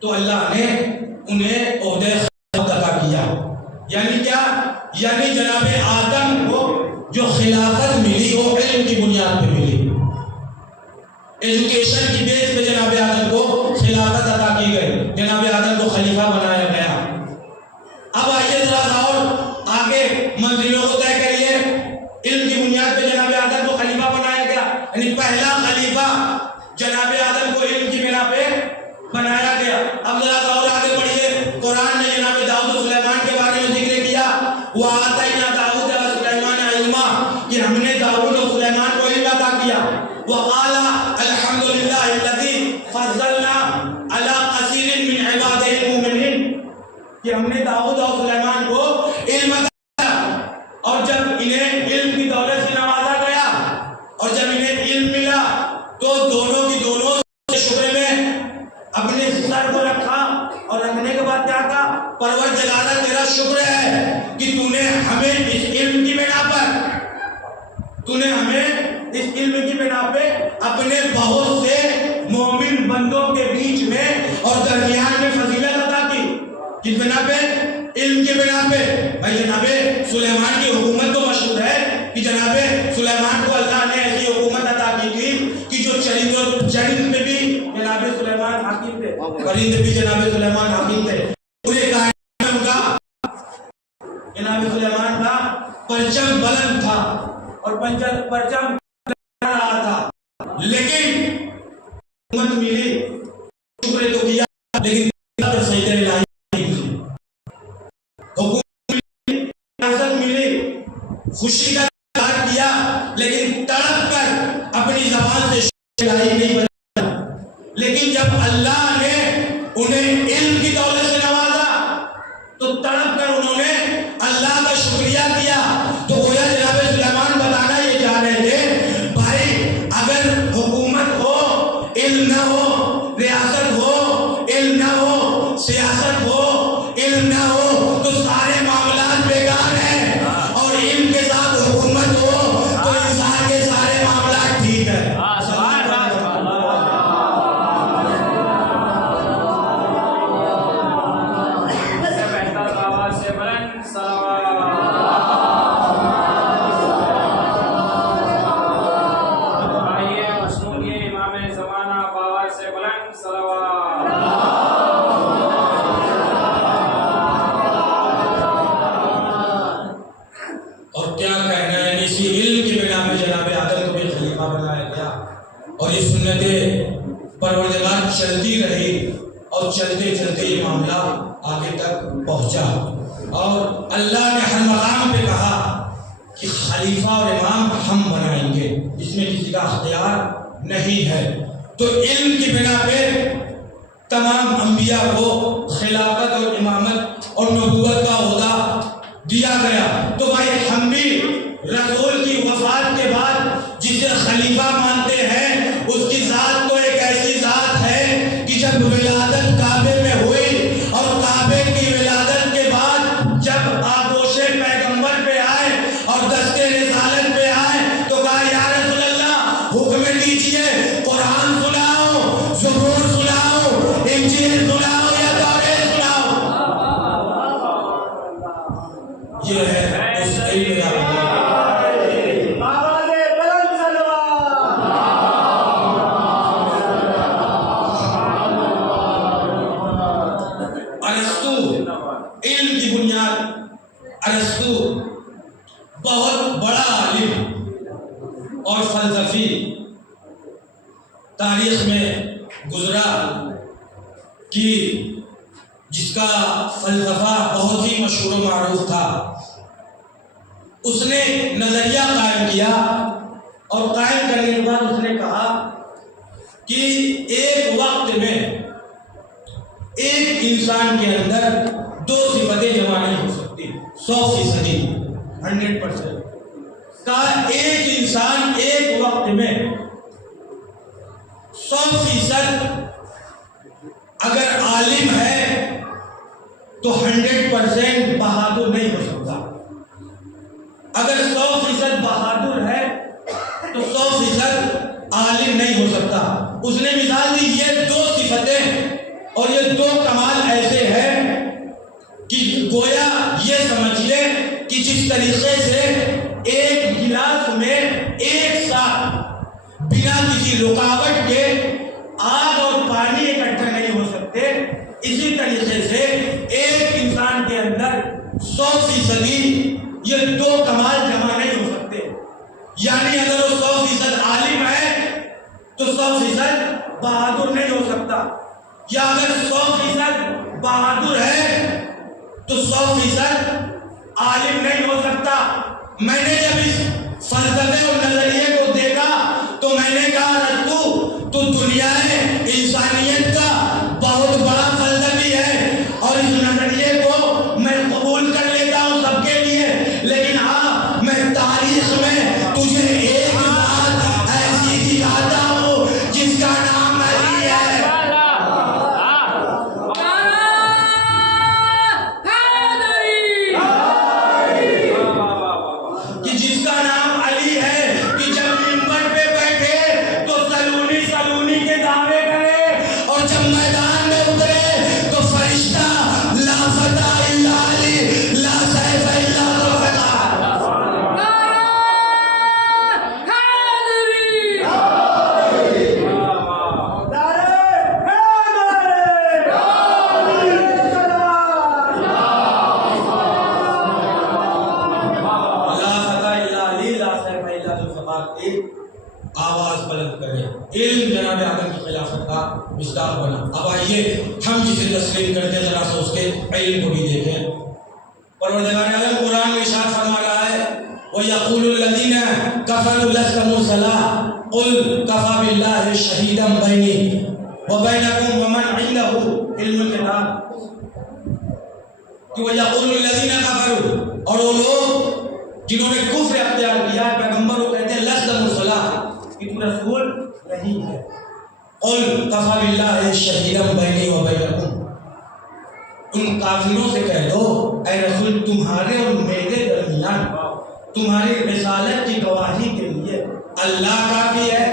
تو اللہ نے انہیں عہدہ خلافت عطا کیا۔ یعنی کیا؟ یعنی جناب آدم کو جو خلافت ملی وہ علم کی بنیاد پہ ملی، ایجوکیشن کی بیس پہ جناب آدم کو خلافت عطا کی گئی، جناب آدم کو خلیفہ بنایا گیا۔ اب آئیے ذرا اور آگے منزلوں کو طے کریے۔ علم کی بنیاد پہ جناب آدم کو خلیفہ بنایا گیا، یعنی پہلا خلیفہ جناب آدم کو علم کی بنا پہ بنایا گیا۔ اب ذرا اور آگے پڑھیے، قرآن نے جناب داؤد و سلیمان کے بارے میں ذکر کیا، وہ وَآتَيْنَا دَاوُودَ وَسُلَيْمَانَ عِلْمًا کہ ہم نے داؤد اور سلیمان کو علم عطا کیا. وَقَالَ الْحَمْدُ لِلَّهِ الَّذِي فَضَّلْنَا عَلَى كَثِيرٍ مِّنْ عِبَادِهِ الْمُؤْمِنِينَ کہ ہم نے داؤد اور سلیمان کو علم عطا کیا. اور جب انہیں علم کی دولت سے نوازا گیا اور جب انہیں علم ملا تو دونوں کی دونوں شکر میں اپنے سر کو رکھا اور رکھنے کے بعد کیا کہا؟ پروردگارہ تیرا شکر ہے کہ تو نے ہمیں اس علم کی بنا پہ اپنے بہت سے مومن بندوں کے بیچ میں اور درمیان میں فضیلت عطا کی. کس بنا پہ؟ علم کی بنا پہ. بھائی جناب سلیمان کی حکومت تو مشہور ہے کہ جناب سلیمان کو اللہ نے ایسی حکومت عطا کی تھی کہ جو چرند پہ بھی جناب سلیمان حاکم تھے, پرند بھی جناب سلیمان حاکم تھے. پورے کائنات میں ان کا جناب سلیمان کا پرچم بلند تھا اور پرچم رہا تھا. لیکن حکومت ملی, شکر تو کیا لیکن سجدہ الہی خوشی کا اظہار کیا لیکن تڑپ کر اپنی زبان سے شکر الہی نہیں بنا. لیکن جب اللہ نے انہیں علم کی دولت سے نوازا تو تڑپ کر انہوں نے اللہ کا شکریہ کیا. تو گویا جناب سلیمان بتانا یہ چاہ رہے تھے بھائی اگر حکومت ہو علم نہ ہو, ریاست ہو علم نہ ہو, سیاست ہو علم نہ ہو تو سارے معاملات بیکار ہیں, اور علم کے ساتھ حکومت ہو تو انسان کے سارے معاملات ٹھیک ہے. اور یہ سنت پروردگار چلتی رہی اور چلتے چلتے یہ معاملہ آگے تک پہنچا. اور اللہ نے ہر مقام پہ کہا کہ خلیفہ اور امام ہم بنائیں گے, اس میں کسی کا اختیار نہیں ہے. تو علم کی بنا پہ تمام انبیاء کو خلافت اور امامت اور نبوت کا عہدہ دیا گیا. تو بھائی ہم بھی رسول کی وفات کے بعد جسے خلیفہ مانتے ہیں اس کی ذات تو ایک ایسی ذات ہے کہ جب ولادت کعبے میں ہوئی اور کعبے کی ولادت کے بعد جب آغوش پیغمبر پہ آئے اور دست رسالت پہ آئے تو کہا یا رسول اللہ حکم دیجئے, قرآن سناؤ, زبور سناؤ, انجیل سناؤ یا توریت سناؤ. یہ ہے اس علم کا علم کی بنیاد. ارسطو بہت بڑا عالم اور فلسفی تاریخ میں گزرا کہ جس کا فلسفہ بہت ہی مشہور و معروف تھا. اس نے نظریہ قائم کیا اور قائم کرنے کے بعد اس نے کہا کہ ایک وقت میں ایک انسان کے اندر دو صفتیں جمع نہیں ہو سکتی. 100% 100% کا ایک انسان ایک وقت میں 100% اگر عالم ہے تو 100% بہادر نہیں ہو سکتا. اگر 100% بہادر ہے تو 100% عالم نہیں ہو سکتا. اس نے مثال دی یہ دو صفتیں اور یہ دو کمال ایسے ہیں کہ گویا یہ سمجھیے کہ جس طریقے سے ایک گلاس میں ایک ساتھ بنا کسی رکاوٹ کے آگ اور پانی اکٹھا نہیں ہو سکتے, اسی طریقے سے ایک انسان کے اندر 100% یہ دو کمال جمع نہیں ہو سکتے. یعنی اگر وہ 100% عالم ہے تو 100% بہادر نہیں ہو سکتا, یا اگر 100% بہادر ہے تو 100% عالم نہیں ہو سکتا. میں نے جب اس فلسفے اور نظریے کو دیکھا تو میں نے کہا رتو تو دنیا انسانیت کا بہت بڑا فلسفی ہے اور اس نظریے کو میں قبول کر لیتا ہوں سب کے لیے. لیکن ہاں میں تاریخ میں تجھے ایک بات ایسی دکھاتا ہوں جس کا نام علی ہے. کہ جس کا نام علی ہے کہ جب منبر پہ بیٹھے تو سلونی سلونی کے دعوے کرے اور جب میدان میں اترے تو فرشتہ لا فتح الا علی لا سیف الا آواز بلند کرے. علم جناب آدم کی خلافت کا مصداق بنا. اب آئیے ہم جسے تسلیم کرتے ہیں ذرا سا اس کے علم کو بھی دیکھیں. پروردگار عالم قرآن میں ارشاد فرما رہا ہے وَيَقُولُ الَّذِينَ كَفَرُوا لَسْتَ مُرْسَلًا قُلْ كَفَى بِاللَّهِ شَهِيدًا بَيْنِي وَبَيْنَكُمْ وَمَنْ عِندَهُ عِلْمُ الْكِتَابِ. کہ وَيَقُولُ الَّذِينَ كَفَرُوا اور وہ لوگ جنہوں نے کفر اختیار کیا پیغمبر کو کہتے ہیں لست مرسلا کہ تو رسول نہیں ہے. قل کفی باللہ شہیدا بینی و بینکم. ان کافروں سے کہہ دو اے رسول تمہارے اور میرے درمیان تمہاری رسالت کی گواہی کے لیے اللہ کافی ہے.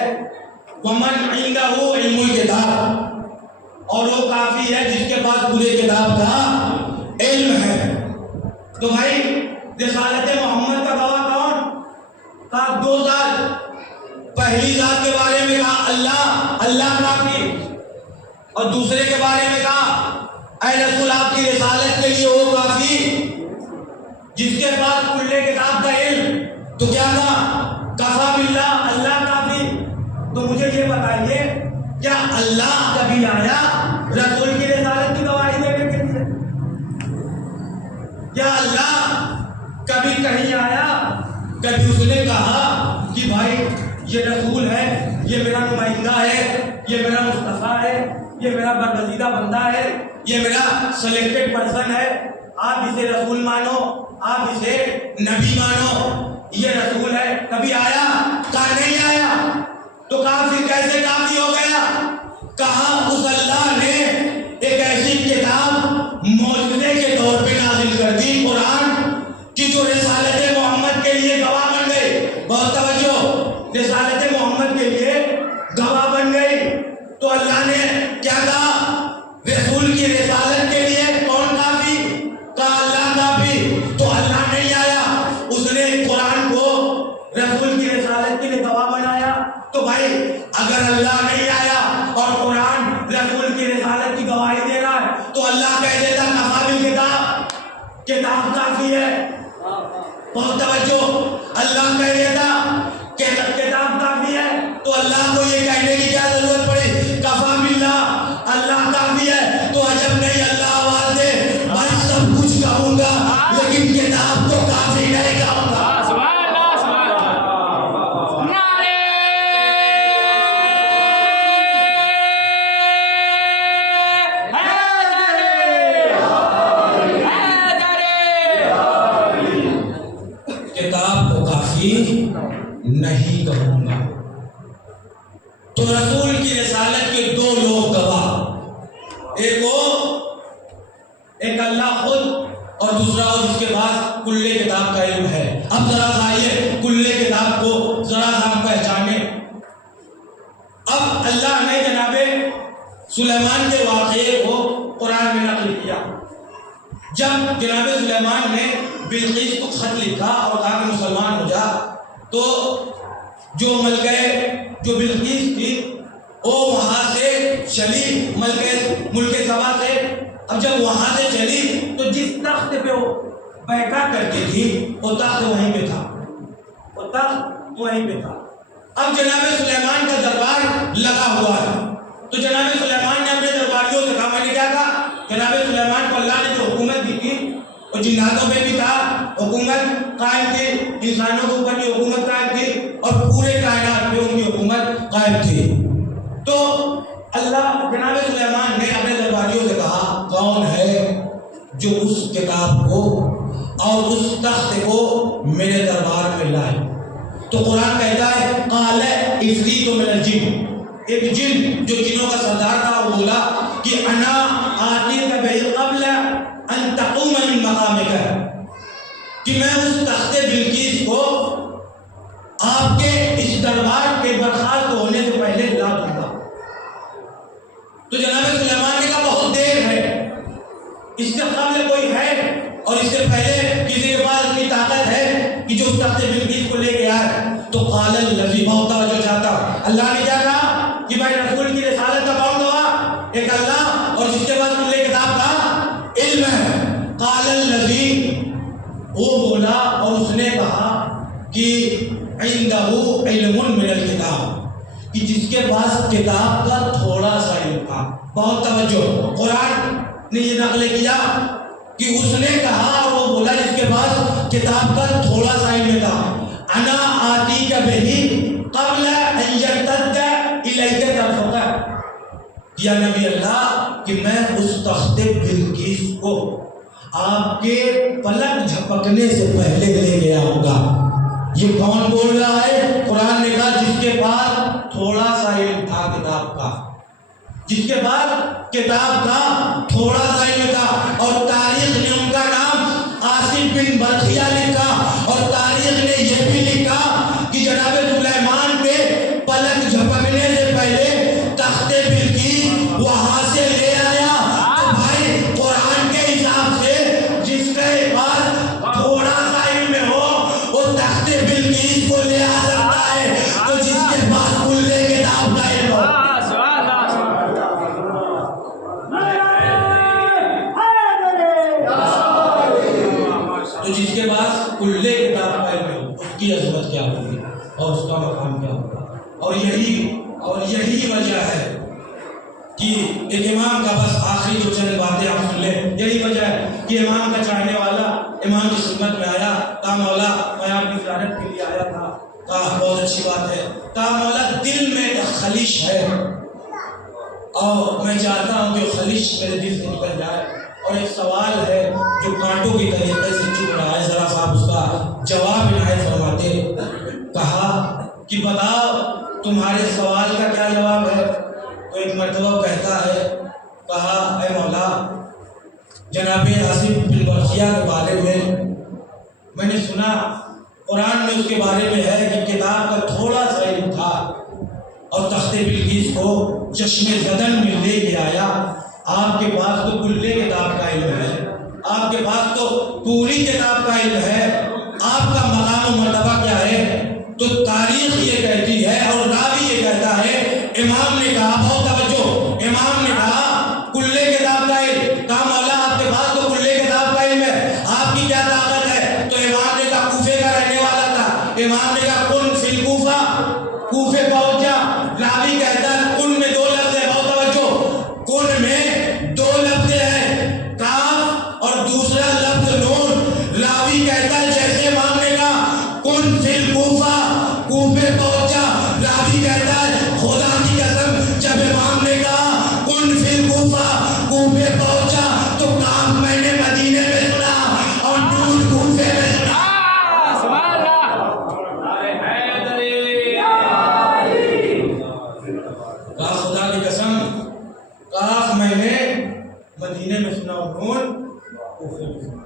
ومن عنده علم الکتاب اور وہ کافی ہے جس کے پاس پورے کتاب کا علم ہے. تو بھائی رسالت محمد کا گواہ کون؟ کہا 2 ذات. پہلی ذات کے بارے میں کہا اللہ کافی اور دوسرے کے بارے میں کہا اے رسول آپ کی رسالت کے لیے وہ کافی جس کے پاس کل کتاب کا علم. تو کیا کہا کفا باللہ اللہ کافی. تو مجھے یہ بتائیے کیا اللہ کبھی آیا رسول کی رسالت کی گواہی دینے کے لیے؟ کیا اللہ کبھی کہیں آیا کبھی اس نے کہا کہ بھائی یہ رسول ہے یہ میرا نمائندہ ہے یہ میرا مصطفیٰ ہے یہ میرا برگزیدہ بندہ ہے یہ میرا سلیکٹڈ پرسن ہے آپ اسے رسول مانو آپ اسے نبی مانو یہ رسول ہے. کبھی آیا؟ کہا نہیں آیا. تو کہا پھر کیسے کافی ہو گیا؟ کہا اس اللہ نے ایک ایسی کتاب معجزے کے طور پہ نازل کر دی قرآن کہ جو رسالت محمد کے لیے گواہ بن گئی. بہت توجہ رسالت محمد کے لیے گواہ بن گئی. تو اللہ نے کیا کہا رسول کی رسالت کے لیے کون کافی؟ کہا اللہ کافی. تو اللہ نہیں آیا اس نے قرآن کو رسول کی رسالت کے لیے گواہ بنایا. تو بھائی اگر اللہ نہیں آیا اور قرآن رسول کی رسالت کی گواہی دے رہا ہے تو اللہ کہہ دیتا کفا کتاب کافی ہے. بہت توجہ اللہ کہہ دیتا کہ کتاب کافی ہے تو اللہ کو یہ کہنے کی کیا ضرورت پڑی کفا باللہ اللہ کافی ہے. تو عجب نہیں اللہ آواز دے بھائی سب کچھ کہوں گا لیکن کتاب تو کافی نہیں کہوں گا. نہیں کہوں گا. تو رسول کی رسالت کے 2 لوگ گواہ ایک اللہ خود اور دوسرا وہ جس کے پاس کل کتاب کا علم ہے. اب ذرا سا آئیے کل کتاب کو ذرا سا ہم پہچانے. اب اللہ نے جناب سلیمان کے واقعے کو قرآن میں نقل کیا. جب جناب سلیمان نے بلقیس کو خط لکھا اور کہا کہ مسلمان ہو جا تو جو جو بلقیس تھی وہ وہاں سے چلی ملک سبا سے. اب جب وہاں سے چلی تو جس تخت پہ وہ بیٹھا کرتی تھی وہ تخت وہیں پہ تھا اب جناب سلیمان کا دربار لگا ہوا ہے. تو جناب سلیمان نے اپنے درباریوں سے کہا میں نے کیا کہا جناب سلیمان کو اللہ نے جو حکومت دی تھی اور جناتوں پہ بھی تھا، حکومت قائم تھی، انسانوں کے اوپر بھی حکومت قائم تھی، اور پورے کائنات پہ ان کی حکومت قائم تھی۔ تو اللہ جناب سلیمان نے اپنے درباریوں سے کہا کون ہے جو اس کتاب کو اور اس تخت کو میرے دربار میں لائے؟ تو قرآن کہتا ہے قال عفریت من الجن، ایک جن جو جنوں کا سردار تھا وہ بولا کہ انا آتیک بہ قبل ان تقوم من مقامک، کہ میں اس تخت بلقیس کو آپ کے اس دربار کے برخاست ہونے سے پہلے لا دوں گا۔ تو جناب سلیمان نے کہا بہت دیر ہے، اس سے قبل کوئی ہے اور اس سے پہلے کسی کے پاس اتنی طاقت ہے کہ جو اس تخت بلقیس کو لے کے آئے؟ تو قال الذی، بہت توجہ چاہتا، اللہ نے کیا کہا کہ بھائی رسول کی رسالت کا کون گواہ؟ ایک اللہ، اور جس کے بعد کل کتاب کا علم ہے۔ قال الذی، وہ بولا اور اس نے کہا کہ عندہ علم من الکتاب، کہ جس کے پاس کتاب کا تھوڑا سا علم تھا۔ بہت توجہ، قرآن نے یہ نقل کیا کہ اس نے کہا اور وہ بولا جس کے پاس کتاب کا تھوڑا سا علم تھا، انا آتی کا بہی قبل ان یرتد الیک طرفک، یا نبی اللہ کہ میں اس تخت بلقیس کو آپ کے پلک جھپکنے سے پہلے لے گیا ہوگا۔ یہ کون بول رہا ہے؟ قرآن نے کہا جس کے پاس تھوڑا سا علم تھا کتاب کا، جس کے پاس کتاب کا تھوڑا سا علم تھا۔ اور تاریخ نے ان کا نام آصف بن برخیہ لکھا، اور تاریخ نے یہ بھی لکھا کہ جناب سلیمان کے پلک جھپکنے سے پہلے تخت بلقیس وہاں سے لے آیا۔ تو بھائی قرآن کے حساب سے جس کے پاس تھوڑا سا علم ہو وہ تخت بلقیس کو لے آ سکتا ہے، تو جس کے پاس کل کتاب کا علم ہو۔ تو جس کے پاس کل کتاب کا علم ہے اس کی عظمت کیا ہوگی اور اس کا مقام کیا ہوگا۔ اور یہی وجہ ہے کہ ایک امام کا، بس آخری جو چند باتیں آپ سن لیں، یہی وجہ ہے کہ امام کا چاہنے والا امام کی خدمت میں آیا، کہا مولا میں آپ کی زیارت کے لیے آیا تھا، کہا بہت اچھی بات ہے، کہا مولا دل میں ایک خلش ہے اور میں چاہتا ہوں کہ خلش میرے دل سے نکل جائے، اور ایک سوال ہے جو کانٹوں کی طریقے سے چپ رہا ہے، ذرا صاحب اس کا جواب عنایت فرماتے۔ کہا کہ بتاؤ تمہارے سوال کا کیا جواب ہے؟ تو ایک مرتبہ کہتا ہے، کہا اے مولا جناب آصف بن برخیہ کے بارے میں نے سنا قرآن میں اس کے بارے میں ہے کہ کتاب کا تھوڑا سا علم تھا اور تخت بلقیس کو چشم زدن میں لے کے آیا۔ آپ کے پاس تو کل کتاب کا علم ہے، آپ کے پاس تو پوری کتاب کا علم ہے، آپ کا مقام و مرتبہ کیا ہے؟ تو تاریخ یہ کہتی ہے اور راوی یہ کہتا ہے، امام نے کہا، بہت توجہ، امام نے کہا کل کتاب کا علم، کہا مولا آپ کے پاس تو کل کتاب کا علم ہے، آپ کی کیا طاقت ہے؟ تو امام نے کہا کوفے کا رہنے والا تھا، امام نے کہا کن فی الکوفہ، کوفے پہنچا۔ راوی کہتا ہے کن میں دو لفظ ہے، بہت توجہ، کن میں دو لفظ ہے، کاف اور دوسرا لفظ نون۔ راوی کہتا ہے جیسے امام نے کہا کن فی الکوفہ، کوفے پہنچا، راوی کہتا ہے خدا کی قسم جب امام نے کہا کن فی الکوفہ، کوفے پہنچا، تو کام میں نے مدینے میں سنا اور نون کوفے میں سنا۔ کہا خدا کی قسم کاف میں نے مدینے میں سنا اور نون کوفے میں سنا۔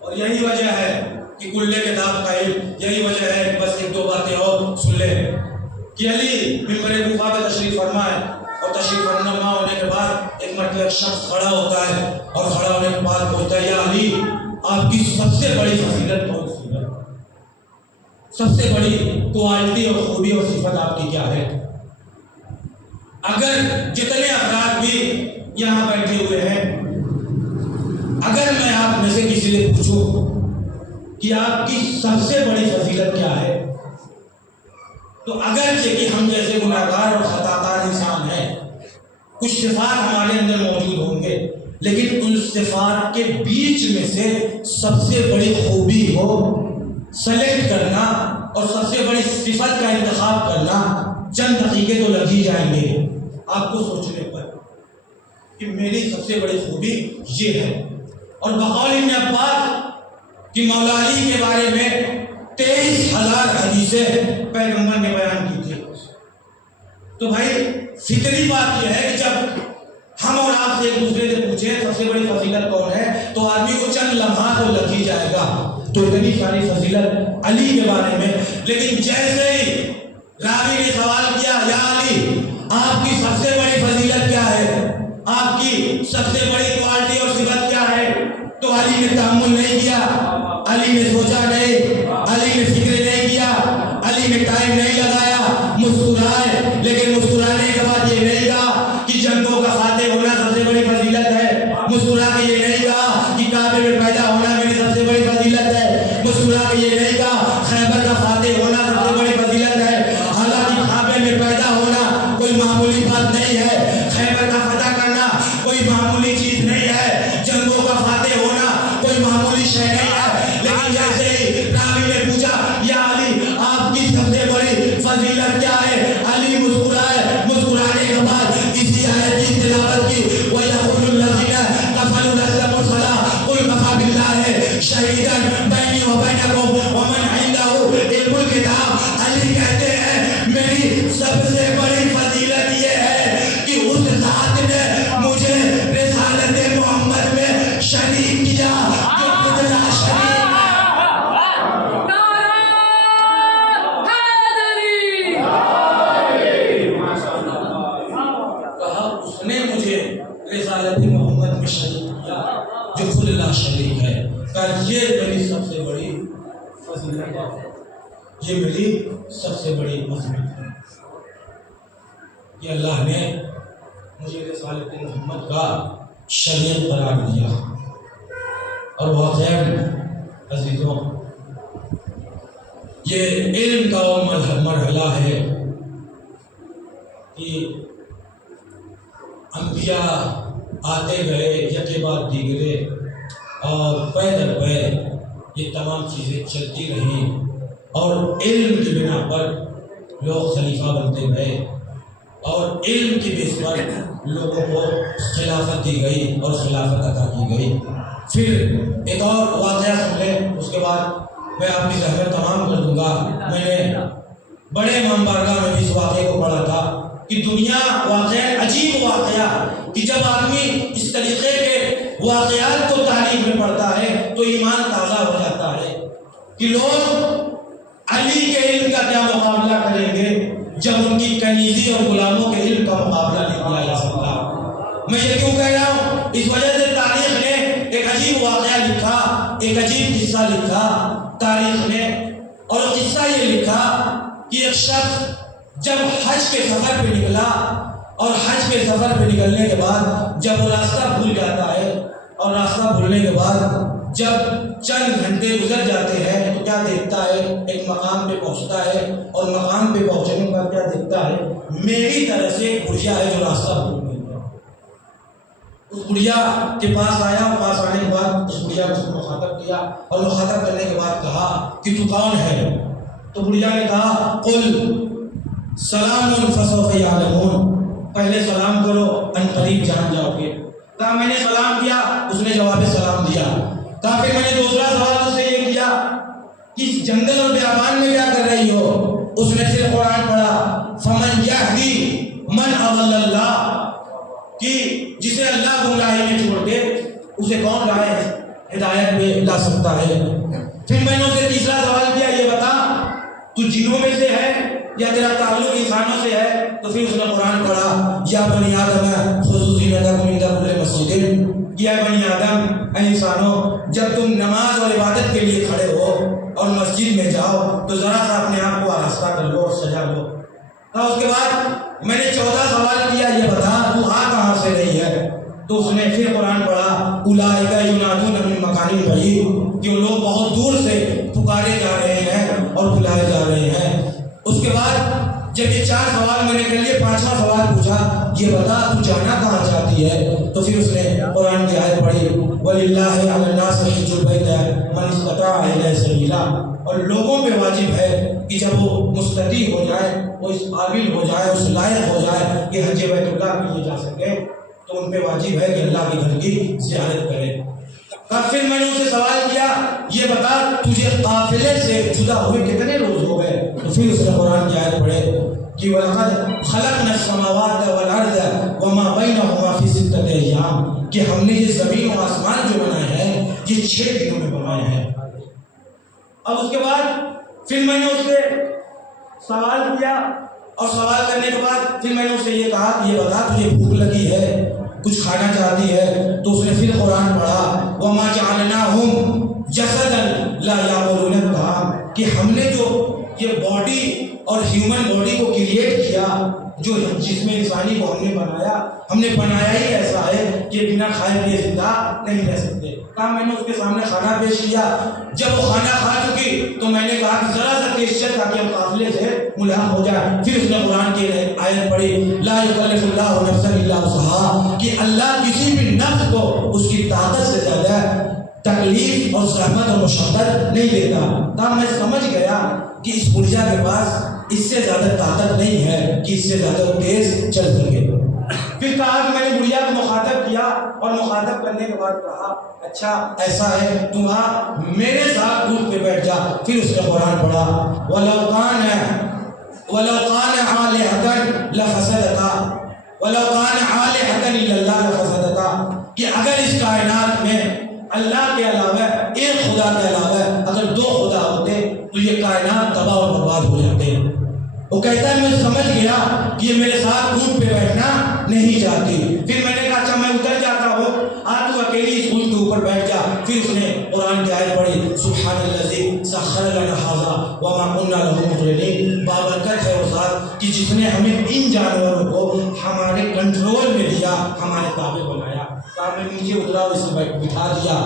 اور یہی وجہ ہے کہ کل کتاب کا علم، یہی وجہ ہے کہ بس ایک دو باتیں اور سن لیں کہ علی ممبر کوفہ پہ تشریف فرما ہے، اور تشریف فرما ہونے کے بعد ایک مرتبہ ایک شخص کھڑا ہوتا ہے اور کھڑا ہونے کے بعد پوچھتا ہے یا علی آپ کی سب سے بڑی فضیلت کون سی ہے؟ سب سے بڑی کوالٹی اور خوبی اور صفت آپ کی کیا ہے؟ اگر جتنے افراد بھی یہاں بیٹھے ہوئے ہیں، اگر میں آپ میں سے کسی سے پوچھوں کہ آپ کی سب سے بڑی فضیلت کیا ہے، تو اگرچہ کہ ہم جیسے گناہگار اور خطاکار انسان ہیں، کچھ صفات ہمارے اندر موجود ہوں گے، لیکن ان صفات کے بیچ میں سے سب سے بڑی خوبی کو سلیکٹ کرنا اور سب سے بڑی صفت کا انتخاب کرنا چند دقیقے تو لگ ہی جائیں گے آپ کو سوچنے پر کہ میری سب سے بڑی خوبی یہ ہے۔ اور بقول ابن عباس کہ مولا علی کے بارے میں 23,000 حدیثیں پیغمبر نے بیان کی تھی۔ تو بھائی فطری بات یہ ہے کہ جب ہم اور آپ سے ایک دوسرے سے پوچھیں سب سے بڑی فضیلت کون ہے تو آدمی کو چند لمحات تو لگ ہی جائے گا، تو اتنی ساری فضیلت علی کے بارے میں۔ لیکن جیسے ہی راوی نے سوال کیا یا علی آپ کی سب سے بڑی فضیلت کیا ہے، آپ کی سب سے بڑی کوالٹی اور صفت کیا ہے، تو علی نے تأمل نہیں کیا، علی نے سوچا نہیں، علی نے فکر نہیں کیا، علی نے ٹائم نہیں لگایا، مسکرائے۔ لیکن مسکرانے کے بعد یہ نہیں کہا کہ جنگوں کا فاتح ہونا سب سے بڑی فضیلت ہے، مسکرا کے یہ نہیں کہا کہ کعبے میں پیدا ہونا میری سب سے بڑی فضیلت ہے، مسکرا کے یہ نہیں کہا خیبر کا فاتح ہونا سب سے بڑی فضیلت ہے۔ حالانکہ کعبے میں پیدا ہونا کوئی معمولی بات نہیں ہے، خیبر کا فتح کرنا کوئی معمولی چیز نہیں ہے، جنگوں کا فاتح ہونا کوئی معمولی شے نہیں ہے۔ لیکن جیسے ہی راوی نے پوچھا یا علی آپ کی سب سے بڑی فضیلت کیا ہے، علی مسکرائے۔ مسکرانے کے بعد اسی آیت کی تلاوت کی وَيَقُولُ الَّذِينَ كَفَرُوا لَسْتَمُوا الصَّلَاةَ قُلْ كَفَىٰ بِاللَّهِ شَهِيدًا بَيْنِي وَبَيْنَكُمْ وَمَنْ عِندَهُ عِلْمُ الْكِتَابِ۔ علی کہتے ہیں میری سب سے بڑی فضیلت یہ ہے کہ اس ذات نے مجھے رسالت محمد میں شریک کیا جو خود لا شریک ہے۔ کہا اس نے مجھے رسالت محمد میں شریک کیا جو خود لا شریک ہے۔ کہا یہ میری سب سے بڑی فضیلت ہے، یہ میری سب سے بڑی عظمت ہے کہ اللہ نے مجھے رسالت محمد کا شریعت قرار دیا۔ اور واقعاً عزیزوں یہ علم کا وہ مرحلہ ہے کہ انبیاء آتے گئے یکے بعد دیگرے، اور پے در پے یہ تمام چیزیں چلتی رہیں، اور علم کی بنا پر لوگ خلیفہ بنتے گئے، اور علم کی بیس پر لوگوں کو خلافت دی گئی اور خلافت عطا کی گئی۔ پھر ایک اور واقعہ سن لیں، اس کے بعد میں آپ کی زحمت تمام کر دوں گا۔ میں نے بڑے امام بارگاہ میں بھی اس واقعے کو پڑھا تھا کہ دنیا واقعہ عجیب واقعہ کہ جب آدمی اس طریقے کے واقعات کو تاریخ میں پڑھتا ہے تو ایمان تازہ ہو جاتا ہے کہ لوگ علی کے علم کا کیا مقابلہ کریں گے جب ان کی کنیزی اور غلاموں کے علم کا مقابلہ نہیں کیا جا سکتا۔ میں یہ کیوں کہہ رہا ہوں؟ اس وجہ سے تاریخ نے ایک عجیب واقعہ لکھا، ایک عجیب قصہ لکھا تاریخ نے، اور قصہ یہ لکھا کہ ایک شخص جب حج کے سفر پہ نکلا، اور حج کے سفر پہ نکلنے کے بعد جب وہ راستہ بھول جاتا ہے، اور راستہ بھولنے کے بعد جب چند گھنٹے گزر جاتے ہیں تو کیا دیکھتا ہے، ایک مقام پہ پہنچتا ہے، اور مقام پہ پہنچنے پر کیا دیکھتا ہے، میری طرح سے ایک بڑھیا ہے جو راستہ بھول گئی۔ اس بڑھیا کے پاس آیا، پاس آنے کے بعد اس بڑھیا کو مخاطب کیا، اور مخاطب کرنے کے بعد کہا کہ تو کون ہے؟ تو بڑھیا نے کہا قل سلام فسوف یعلمون، پہلے سلام کرو ان قریب جان جاؤ گے۔ کہا میں نے سلام کیا، اس نے جواب سلام دیا۔ کہا پھر میں نے دوسرا سوال اس سے یہ کیا کہ جنگل اور بیابان میں کیا کر رہی ہو؟ اس نے صرف قرآن پڑھا فمن یہدی من اضل اللہ، کہ جسے اللہ گمراہی میں چھوڑ دے اسے کون رائے ہدایت میں لا سکتا ہے۔ پھر میں نے اسے تیسرا سوال کیا یہ بتا تو جنوں میں سے ہے یا تیرا تعلق انسانوں سے ہے؟ تو پھر اس نے قرآن پڑھا یا بنی آدم خذوا زینتکم عند کل مسجد، یا بنی آدم اے انسانوں جب تم نماز اور عبادت کے لیے کھڑے ہو اور مسجد میں جاؤ تو ذرا سا اپنے آپ کو آراستہ کر لو اور سجا لو۔ اس کے بعد میں نے 14 سوال کیا یہ بتا تو آ کہاں سے رہی ہے؟ تو اس نے پھر قرآن پڑھا اولئک ینادون من مکان بعید، کہ لوگ بہت دور سے پکارے جا رہے ہیں اور بلائے جا رہے ہیں۔ اس کے بعد جب یہ 4 سوال میں نے کر لیے، 5واں سوال پوچھا یہ بتا تو جانا کہاں چاہتی ہے؟ تو پھر اس نے قرآن کی آیت پڑھی وَلِلَّهِ عَلَى النَّاسِ حِجُّ الْبَيْتِ مَنِ اسْتَطَاعَ إِلَيْهِ سَبِيلًا، اور لوگوں پہ واجب ہے کہ جب وہ مستطیع ہو جائے، وہ اس قابل ہو جائے، اس لائق ہو جائے کہ حج بیت اللہ کے لیے جا سکے، تو ان پہ واجب ہے کہ اللہ کے گھر کی زیارت کرے۔ پھر میں نے اسے سوال کیا یہ بتا تجھے قافلے سے جدا ہوئے کتنے روز ہو گئے؟ تو پھر اس نے قرآن کی آیت پڑھے کہ وَلَقَدْ خَلَقْنَا السَّمَاوَاتَ وَالْأَرْضَ وَمَا بَيْنَهُمَا فِي سِتَّةِ أَيَّامٍ، کہ ہم نے یہ زمین و آسمان جو بنائے ہیں یہ 6 دنوں میں بنائے ہیں۔ اب اس کے بعد پھر میں نے اس سے سوال کیا، اور سوال کرنے کے بعد پھر میں نے اس سے یہ کہا کہ یہ بتا تجھے بھوک لگی ہے، کچھ کھانا چاہتی ہے؟ تو اس نے پھر قرآن پڑھا وَمَا جَعَلْنَاهُمْ جَسَدًا لَا يَأْكُلُونَ الطَّعَامَ، کہ ہم نے جو یہ باڈی اور ہیومن باڈی کو کریٹ کیا، جو جسم انسانی کو ہم نے بنایا ہی ایسا ہے کہ بنا کھائے پیے زندہ نہیں رہ سکتے۔ کہا میں نے اس کے سامنے کھانا پیش کیا، جب وہ کھانا کھا چکی تو میں نے کہا کہ ذرا سا ٹیسٹ چل تاکہ ہم قافلے سے ملحق ہو جائے۔ پھر اس نے قرآن کی آیت پڑھی لا یکلف اللہ نفسا الا وسعها، کہ اللہ کسی بھی نفس کو اس کی طاقت سے زیادہ تکلیف اور زحمت اور مشقت نہیں دیتا۔ تب میں سمجھ گیا کہ اس بڑھیا کے پاس اس سے زیادہ طاقت نہیں ہے کہ اس سے زیادہ تیز چل سکے۔ پھر کہا کہ میں نے بڑھیا کو مخاطب کیا، اور مخاطب کرنے کے بعد کہا اچھا ایسا ہے تو میرے ساتھ اونٹ پہ بیٹھ جا۔ پھر اس نے قرآن پڑھا وَلَوْ كَانَ آلِهَةً لَفَسَدَتَا وَلَوْ كَانَ آلِهَةً إِلَّا اللَّهُ لَفَسَدَتَا، کہ اگر اس کائنات میں اللہ کے علاوہ ایک خدا کے علاوہ اگر 2 خدا ہوتے تو یہ کائنات تباہ اور برباد ہو جاتے۔ وہ کہتا ہے میں سمجھ گیا کہ یہ میرے ساتھ اونٹ پہ بیٹھنا نہیں چاہتی۔ پھر میں نے کہا اچھا میں اتر جاتا ہوں، تو اکیلی اس اونٹ کے اوپر بیٹھ جا۔ پھر اس نے قرآن کی آیت پڑھی سبحان الذی سخر لنا ھذا وما كنا له مقرنین، بابرکت ہے وہ ذات کہ جس نے ہمیں ان جانوروں کو ہمارے کنٹرول میں دیا، ہمارے تابع بنایا۔ کہا میں نیچے اترا اور اسے بٹھا دیا،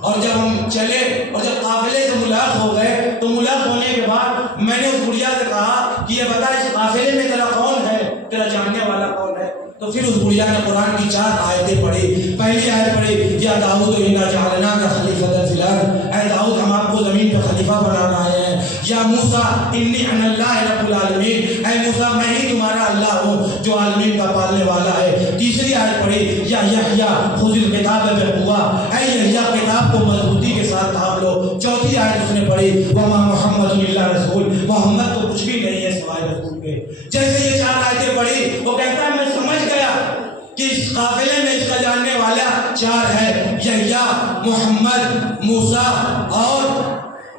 اور جب ہم چلے اور جب قافلے سے ملاق ہو گئے تو ملاق ہونے کے بعد میں نے اس بڑھیا سے کہا کہ یہ بتا اس قافلے میں تیرا کون ہے، تیرا جاننے والا کون ہے؟ تو پھر اس بڑھیا نے قرآن کی 4 آیتیں پڑھی۔ پہلی آیت پڑھی یا داؤد انا جعلناک خلیفۃ فی الارض، اے داؤد ہم آپ کو زمین پہ خلیفہ بنا رہے ہیں۔ یا موسیٰ انی انا اللہ رب العالمین، اے موسیٰ میں ہی تمہارا اللہ ہوں جو عالمین کا پالنے والا ہے۔ تیسری آیت پڑھی یا یحییٰ خذ الکتاب بقوہ، اے یحییٰ کتاب کو مضبوطی کے ساتھ تھام لو۔ چوتھی آیت اس نے پڑھی وما محمد الا رسول، محمد تو کچھ بھی نہیں ہے سوائے رسول کے۔ جیسے یہ 4 آیتیں پڑھی وہ کہتا ہے میں سمجھ گیا کہ اس قافلے میں اس کا جاننے والا 4 ہے، یحییٰ، محمد، موسیٰ، اور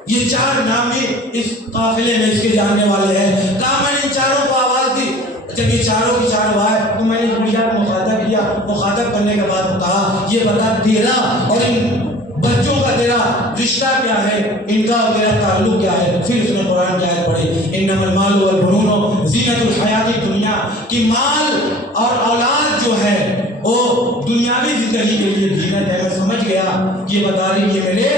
یہ 4 نامی اس قافلے میں اس کے جاننے والے ہیں۔ کہا میں نے ان 4 کو آواز دی، جب یہ 4 کی 4 آئے تو میں نے بڑھیا کو مخاطب کیا۔ مخاطب کرنے کے بعد کہا یہ بتا تیرا اور ان بچوں کا تیرا رشتہ کیا ہے، ان کا اور تیرا تعلق کیا ہے؟ پھر اس نے قرآن کی آیت پڑھی انما المال والبنون زینت الحیات الدنیا، کہ مال اور اولاد جو ہے وہ دنیاوی زندگی کے لیے زینت ہے۔ میں سمجھ گیا کہ یہ بتا رہی یہ میرے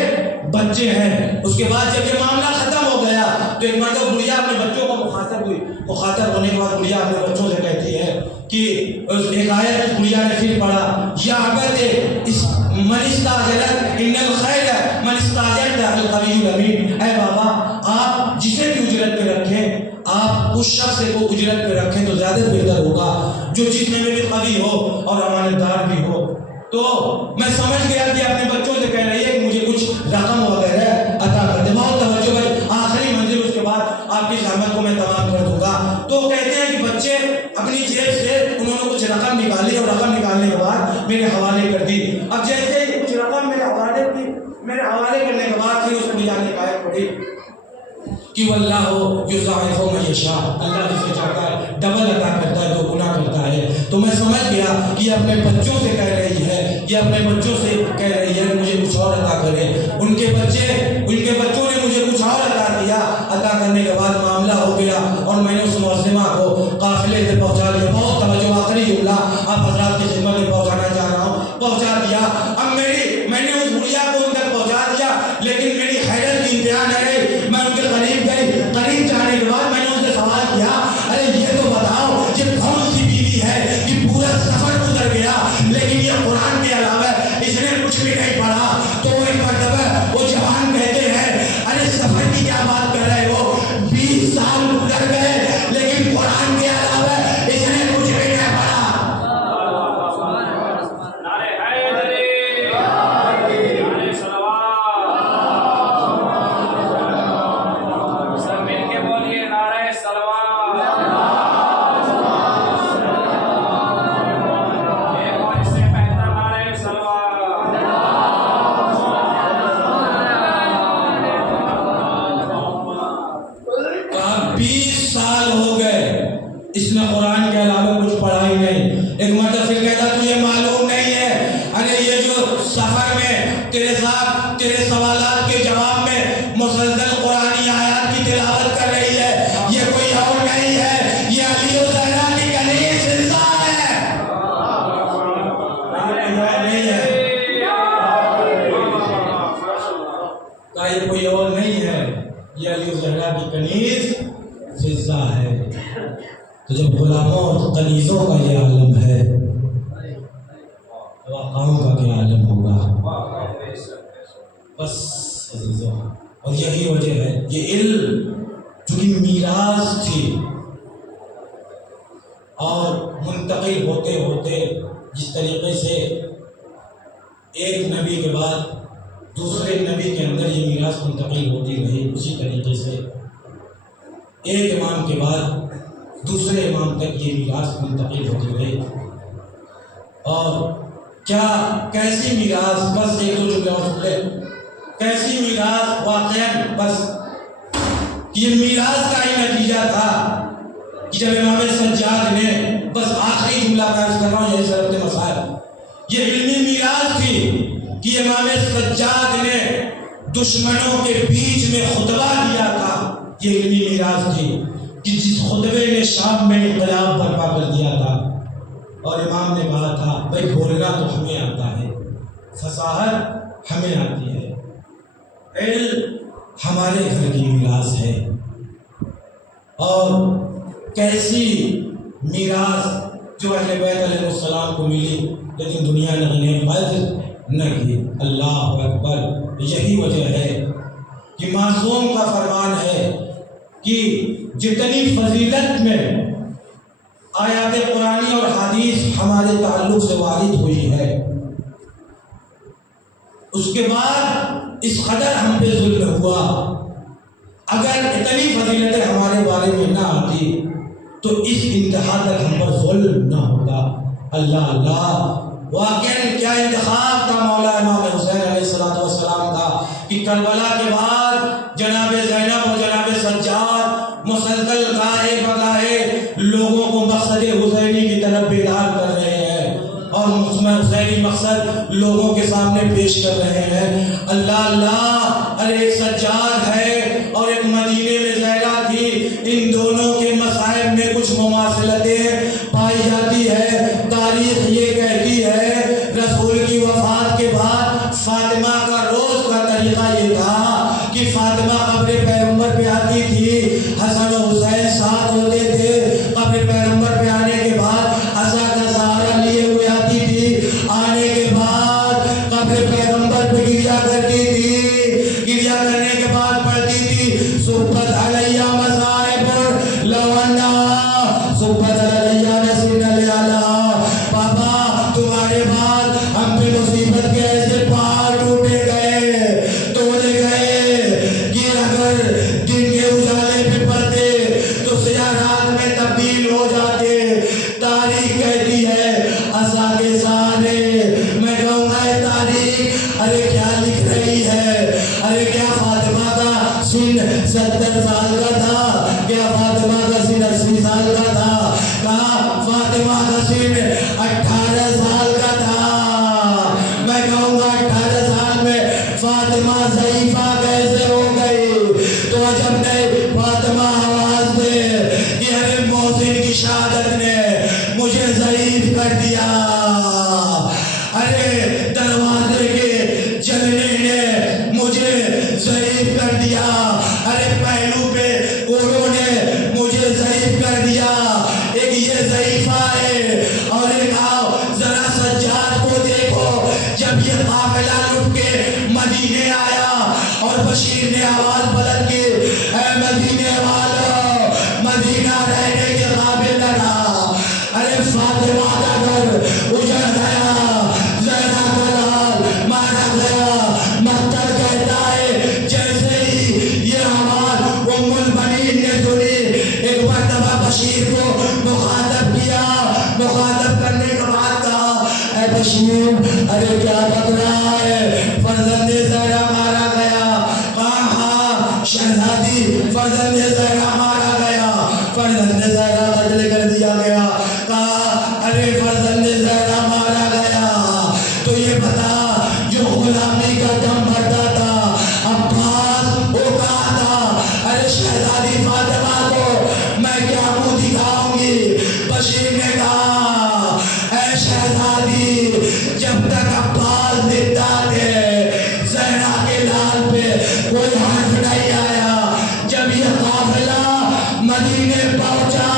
بچے ہیں۔ اس کے بعد جب یہ معاملہ ختم ہو گیا تو ایک مرتبہ بڑھیا اپنے بچوں کو مخاطب ہوئی۔ مخاطب ہونے کے بعد بڑھیا اپنے بچوں سے کہتی ہے کہ ایک آیت بڑھیا نے پھر پڑھا یا ابت اس من استعجلت ان الخیر من استعجلت القوی الامین، اے بابا آپ جسے بھی اجرت پہ رکھیں، آپ اس شخص کو اجرت پہ رکھیں تو زیادہ بہتر ہوگا جو جس میں بھی قوی ہو اور امانت دار بھی ہو۔ تو میں سمجھ گیا کہ اپنے بچوں سے کہہ رہی ہے کہ مجھے کچھ رقم وغیرہ عطا کر دے، بہت توجہ ہے، آخری منزل اس کے بعد آپ کی زحمت کو میں تمام کر دوں گا۔ تو کہتے ہیں کہ بچے اپنی جیب سے انہوں نے کچھ رقم نکالی، اور رقم نکالنے کے بعد میرے حوالے کر دی۔ اب جیسے کچھ رقم میرے حوالے کرنے کے بعد پھر اس کو جانے کی آیت پڑھی کہ واللہ یضاعف من یشاء، اللہ جسے چاہتا ہے ڈبل عطا کرتا ہے، 2 گنا کرتا ہے۔ تو میں سمجھ گیا کہ یہ اپنے بچوں سے کہہ رہی ہے، یہ اپنے بچوں سے کہہ رہی ہے مجھے کچھ اور عطا کرے۔ ان کے بچوں نے مجھے کچھ اور عطا کیا، عطا کرنے کے بعد معاملہ ہو گیا اور میں نے اس معظمہ کو قافلے سے پہنچا لیا۔ بہت توجہ، آخری جملہ آپ حضرات کی خدمت میں پہنچانا چاہ رہا ہوں، پہنچا دیا۔ اب میں نے اس بڑھیا کو ان تک پہنچا دیا، لیکن میری حیرت کی انتہا نہ رہی۔ میں ان کے قریب گئی، قریب جانے کے بعد میں نے ان سے سوال کیا ارے 20 سال ہو گئے اس نے قرآن کے علاوہ کچھ پڑھا ہی نہیں۔ ایک مرتبہ پھر کہتا تجھے معلوم نہیں ہے، ارے یہ جو سفر میں تیرے ساتھ تیرے سوالات کے جواب میں مسلسل قرآنی آیات کی تلاوت کر رہی ہے، یہ کوئی اور نہیں ہے، یہ علی و زہرا کی کنیز حصہ ہے۔ یہ کوئی اور نہیں ہے، یہ علی و زہرا کی کنیز حصہ ہے۔ تو جب غلاموں اور کنیزوں کا یہ عالم ہے تو آقاؤں کا کیا عالم ہوگا؟ بس عزیزوں، اور یہی وجہ ہے یہ علم چونکہ میراث تھی اور منتقل ہوتے ہوتے جس طریقے سے ایک نبی کے بعد دوسرے نبی کے اندر یہ میراث منتقل ہوتی رہی، اسی طریقے سے ایک امام کے بعد دوسرے امام تک یہ میراث منتقل ہوتی رہی۔ اور کیا کیسی میراث، بس ایک دو جملے اور سن لیں، کیسی میراث واقعاً بس یہ میراث کا ہی نتیجہ تھا کہ جب امام سجاد نے، بس آخری جملہ پیش کر رہا ہوں یہی ضرورت مسائل، یہ علمی میراث تھی کہ امام سجاد نے دشمنوں کے بیچ میں خطبہ دیا تھا، یہ علمی میراث تھی کہ جس خطبے نے شام میں انقلاب برپا کر دیا تھا، اور امام نے کہا تھا بھائی بولنا تو ہمیں آتا ہے، فصاحت ہمیں آتی ہے، علم ہمارے گھر کی میراث ہے۔ اور کیسی میراث جو اہل بیت علیہ السلام کو ملی لیکن دنیا نے انہیں قدر نہ کی۔ اللہ اکبر، یہی وجہ ہے کہ معصوم کا فرمان ہے کہ جتنی فضیلت میں آیات قرآنی اور حدیث ہمارے تعلق سے وارد ہوئی ہے، اس کے بعد اس قدر ہم پہ ظلم ہوا، اگر اتنی فضیلتیں ہمارے بارے میں نہ آتی تو اس انتہا تک ہم پر ظلم نہ ہوتا۔ اللہ اللہ، واقعاً کیا انتخاب تھا مولا امام حسین علیہ السلام کا کہ کربلا کے بعد جناب زینب اور جناب سجاد مسلسل گاہے بگاہے لوگوں کو مقصد حسینی کی طرف بیدار کر رہے ہیں اور حسینی مقصد لوگوں کے سامنے پیش کر رہے ہیں۔ اللہ اللہ، ارے ایک سجاد ہے اور ایک مدینے میں زہرا تھی، ان دونوں کے مصائب میں کچھ مماثلتیں پائی جاتی ہے۔ تاریخ یہ کہتی ہے رسول کی وفات کے بعد فاطمہ کا روز کا طریقہ یہ تھا کہ فاطمہ قبر پیغمبر پہ آتی تھی، حسن و حسین ساتھ ہوتے تھے، قبر پیغمبر پہ آنے کے بعد عصا کا سہارا لیے ہوئے آتی تھی، آنے کے بعد قبر پیغمبر پہ گریا کرتی تھی، گریا کرنے کے بعد پڑھتی تھی صبت علیہ مصائب لو انہا صبت علیہ نسین علیہ۔ بابا تمہارے بعد ہم پہ مصیبت کے ایسے پہاڑ ٹوٹے گئے توڑے گئے کہ اگر دن کے اجالے پہ پڑتے تو سیاہ رات میں تبدیل ہو جاتے۔ تاریخ کہتی ہے عصا کے سہارے، میں کہوں گا یہ تاریخ ارے کیا لکھ رہی ہے؟ ارے کیا فاطمہ کا سن 70 سال کا تھا؟ کیا فاطمہ کا سن 80 سال کا تھا؟ کہا فاطمہ کا سن 18 سال کا تھا۔ میں کہوں گا 18 سال میں فاطمہ ضعیفہ کیسے ہو گئی؟ تو جب نے فاطمہ آواز دے کہ ارے محسن کی شہادت نے مجھے ضعیف کر دیا، ارے دروازے کے جلنے نے مجھے ضعیف کر دیا، ارے پہلو پہ کوڑوں نے مجھے ضعیف کر دیا، ایک یہ ضعیفہ ہے اور ایک آؤ ذرا سجاد کو دیکھو۔ جب یہ قافلہ لٹ کے مدینے آیا اور بشیر نے آواز بلند کی اے مدینے والو، مدینہ رہنے کے قابل نہ رہا، ارے فاطمہ کا گھر اجڑ گیا، زہرا کا لال مارا گیا۔ مقتل کہتا ہے جیسے ہی یہ آواز ام البنین نے سنی، ایک مرتبہ بشیر کو مخاطب کیا، مخاطب کرنے کے بعد کہا اے بشیر ارے کیا بک رہا ہے؟ فرزند زہرا مارا گیا۔ کہا ہاں شہزادی فرزند زہرا مارا گیا۔ زہرا قتل کر دیا گیا. کہا ارے فرزند زہرا مارا گیا تو یہ بتا جو غلامی کا دم بھرتا تھا عباس وہ کہا تھا ارے شہزادی فاطمہ کو میں کیا منہ دکھاؤں گی. بشیر نے کہا اے شہزادی جب تک عباس زندہ تھے زہرا کے لال پہ کوئی حرف نہیں آیا. جب یہ قافلہ مدینے پہنچا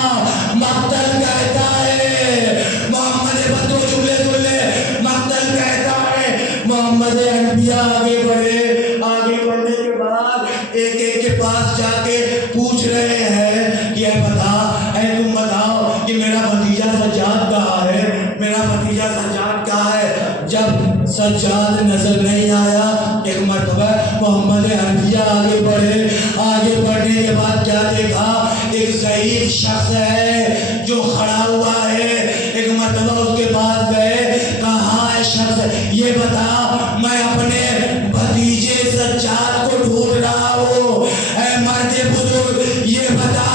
مقتل کہتا ہے محمد بدو جملے سن لے مقتل کہتا ہے محمد انبیاء آگے بڑھے. آگے بڑھنے کے بعد ایک ایک کے پاس جا کے پوچھ رہے ہیں کہ اے تم بتاؤ کہ میرا بھتیجا سجاد کہاں ہے, میرا بھتیجا سجاد کہاں ہے. جب سجاد نظر نہیں آیا ایک مرتبہ محمد انبیاء آگے بڑھے. آگے بڑھنے کے بعد کیا دیکھا ایک ضعیف شخص ہے جو کھڑا ہوا ہے. ایک مرتبہ اس کے پاس گئے کہا ہے شخص یہ بتا میں اپنے بھتیجے سجاد کو ڈھونڈ رہا ہوں. اے مرد بزرگ یہ بتا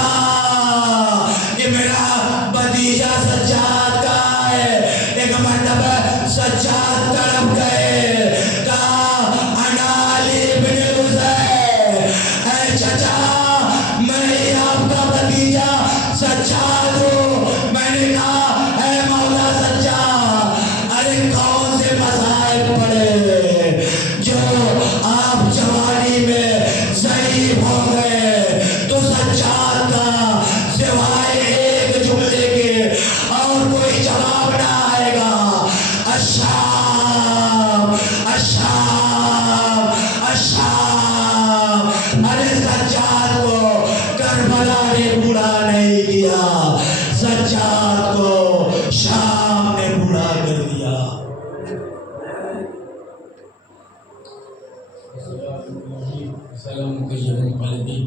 کہ میرا بھتیجا سجاد کہاں ہے. ایک مرتبہ سجاد طرف گئے کہا انا علی بن حسین اے چچا میں ہی آپ کا بھتیجا سجاد ہوں. میں نے کہا اے مولا سجاد ارے کون سے مسائل پڑے جو آپ جوانی میں ضعیف ہو گئے. تو سجاد کا سوائے ایک جملے کے اور کوئی جواب نہ آئے گا. الشام الشام الشام. ارے سجاد کو کربلا نے بوڑھا نہیں کیا, سجاد کو شام نے بوڑھا کر دیا. سلام کریے والدین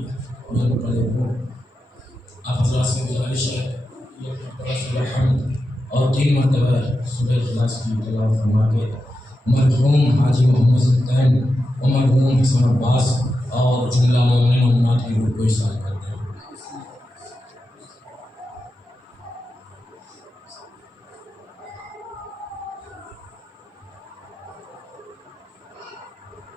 آپ حضرات سے گزارش ہے اور 3 مرتبہ سورہ اخلاص کی تلاوت فرما کے مرحوم حاجی محمد سلطان و مرحوم حسن عباس اور جملہ مومنین و مومنات کی روح کو احسان کریں.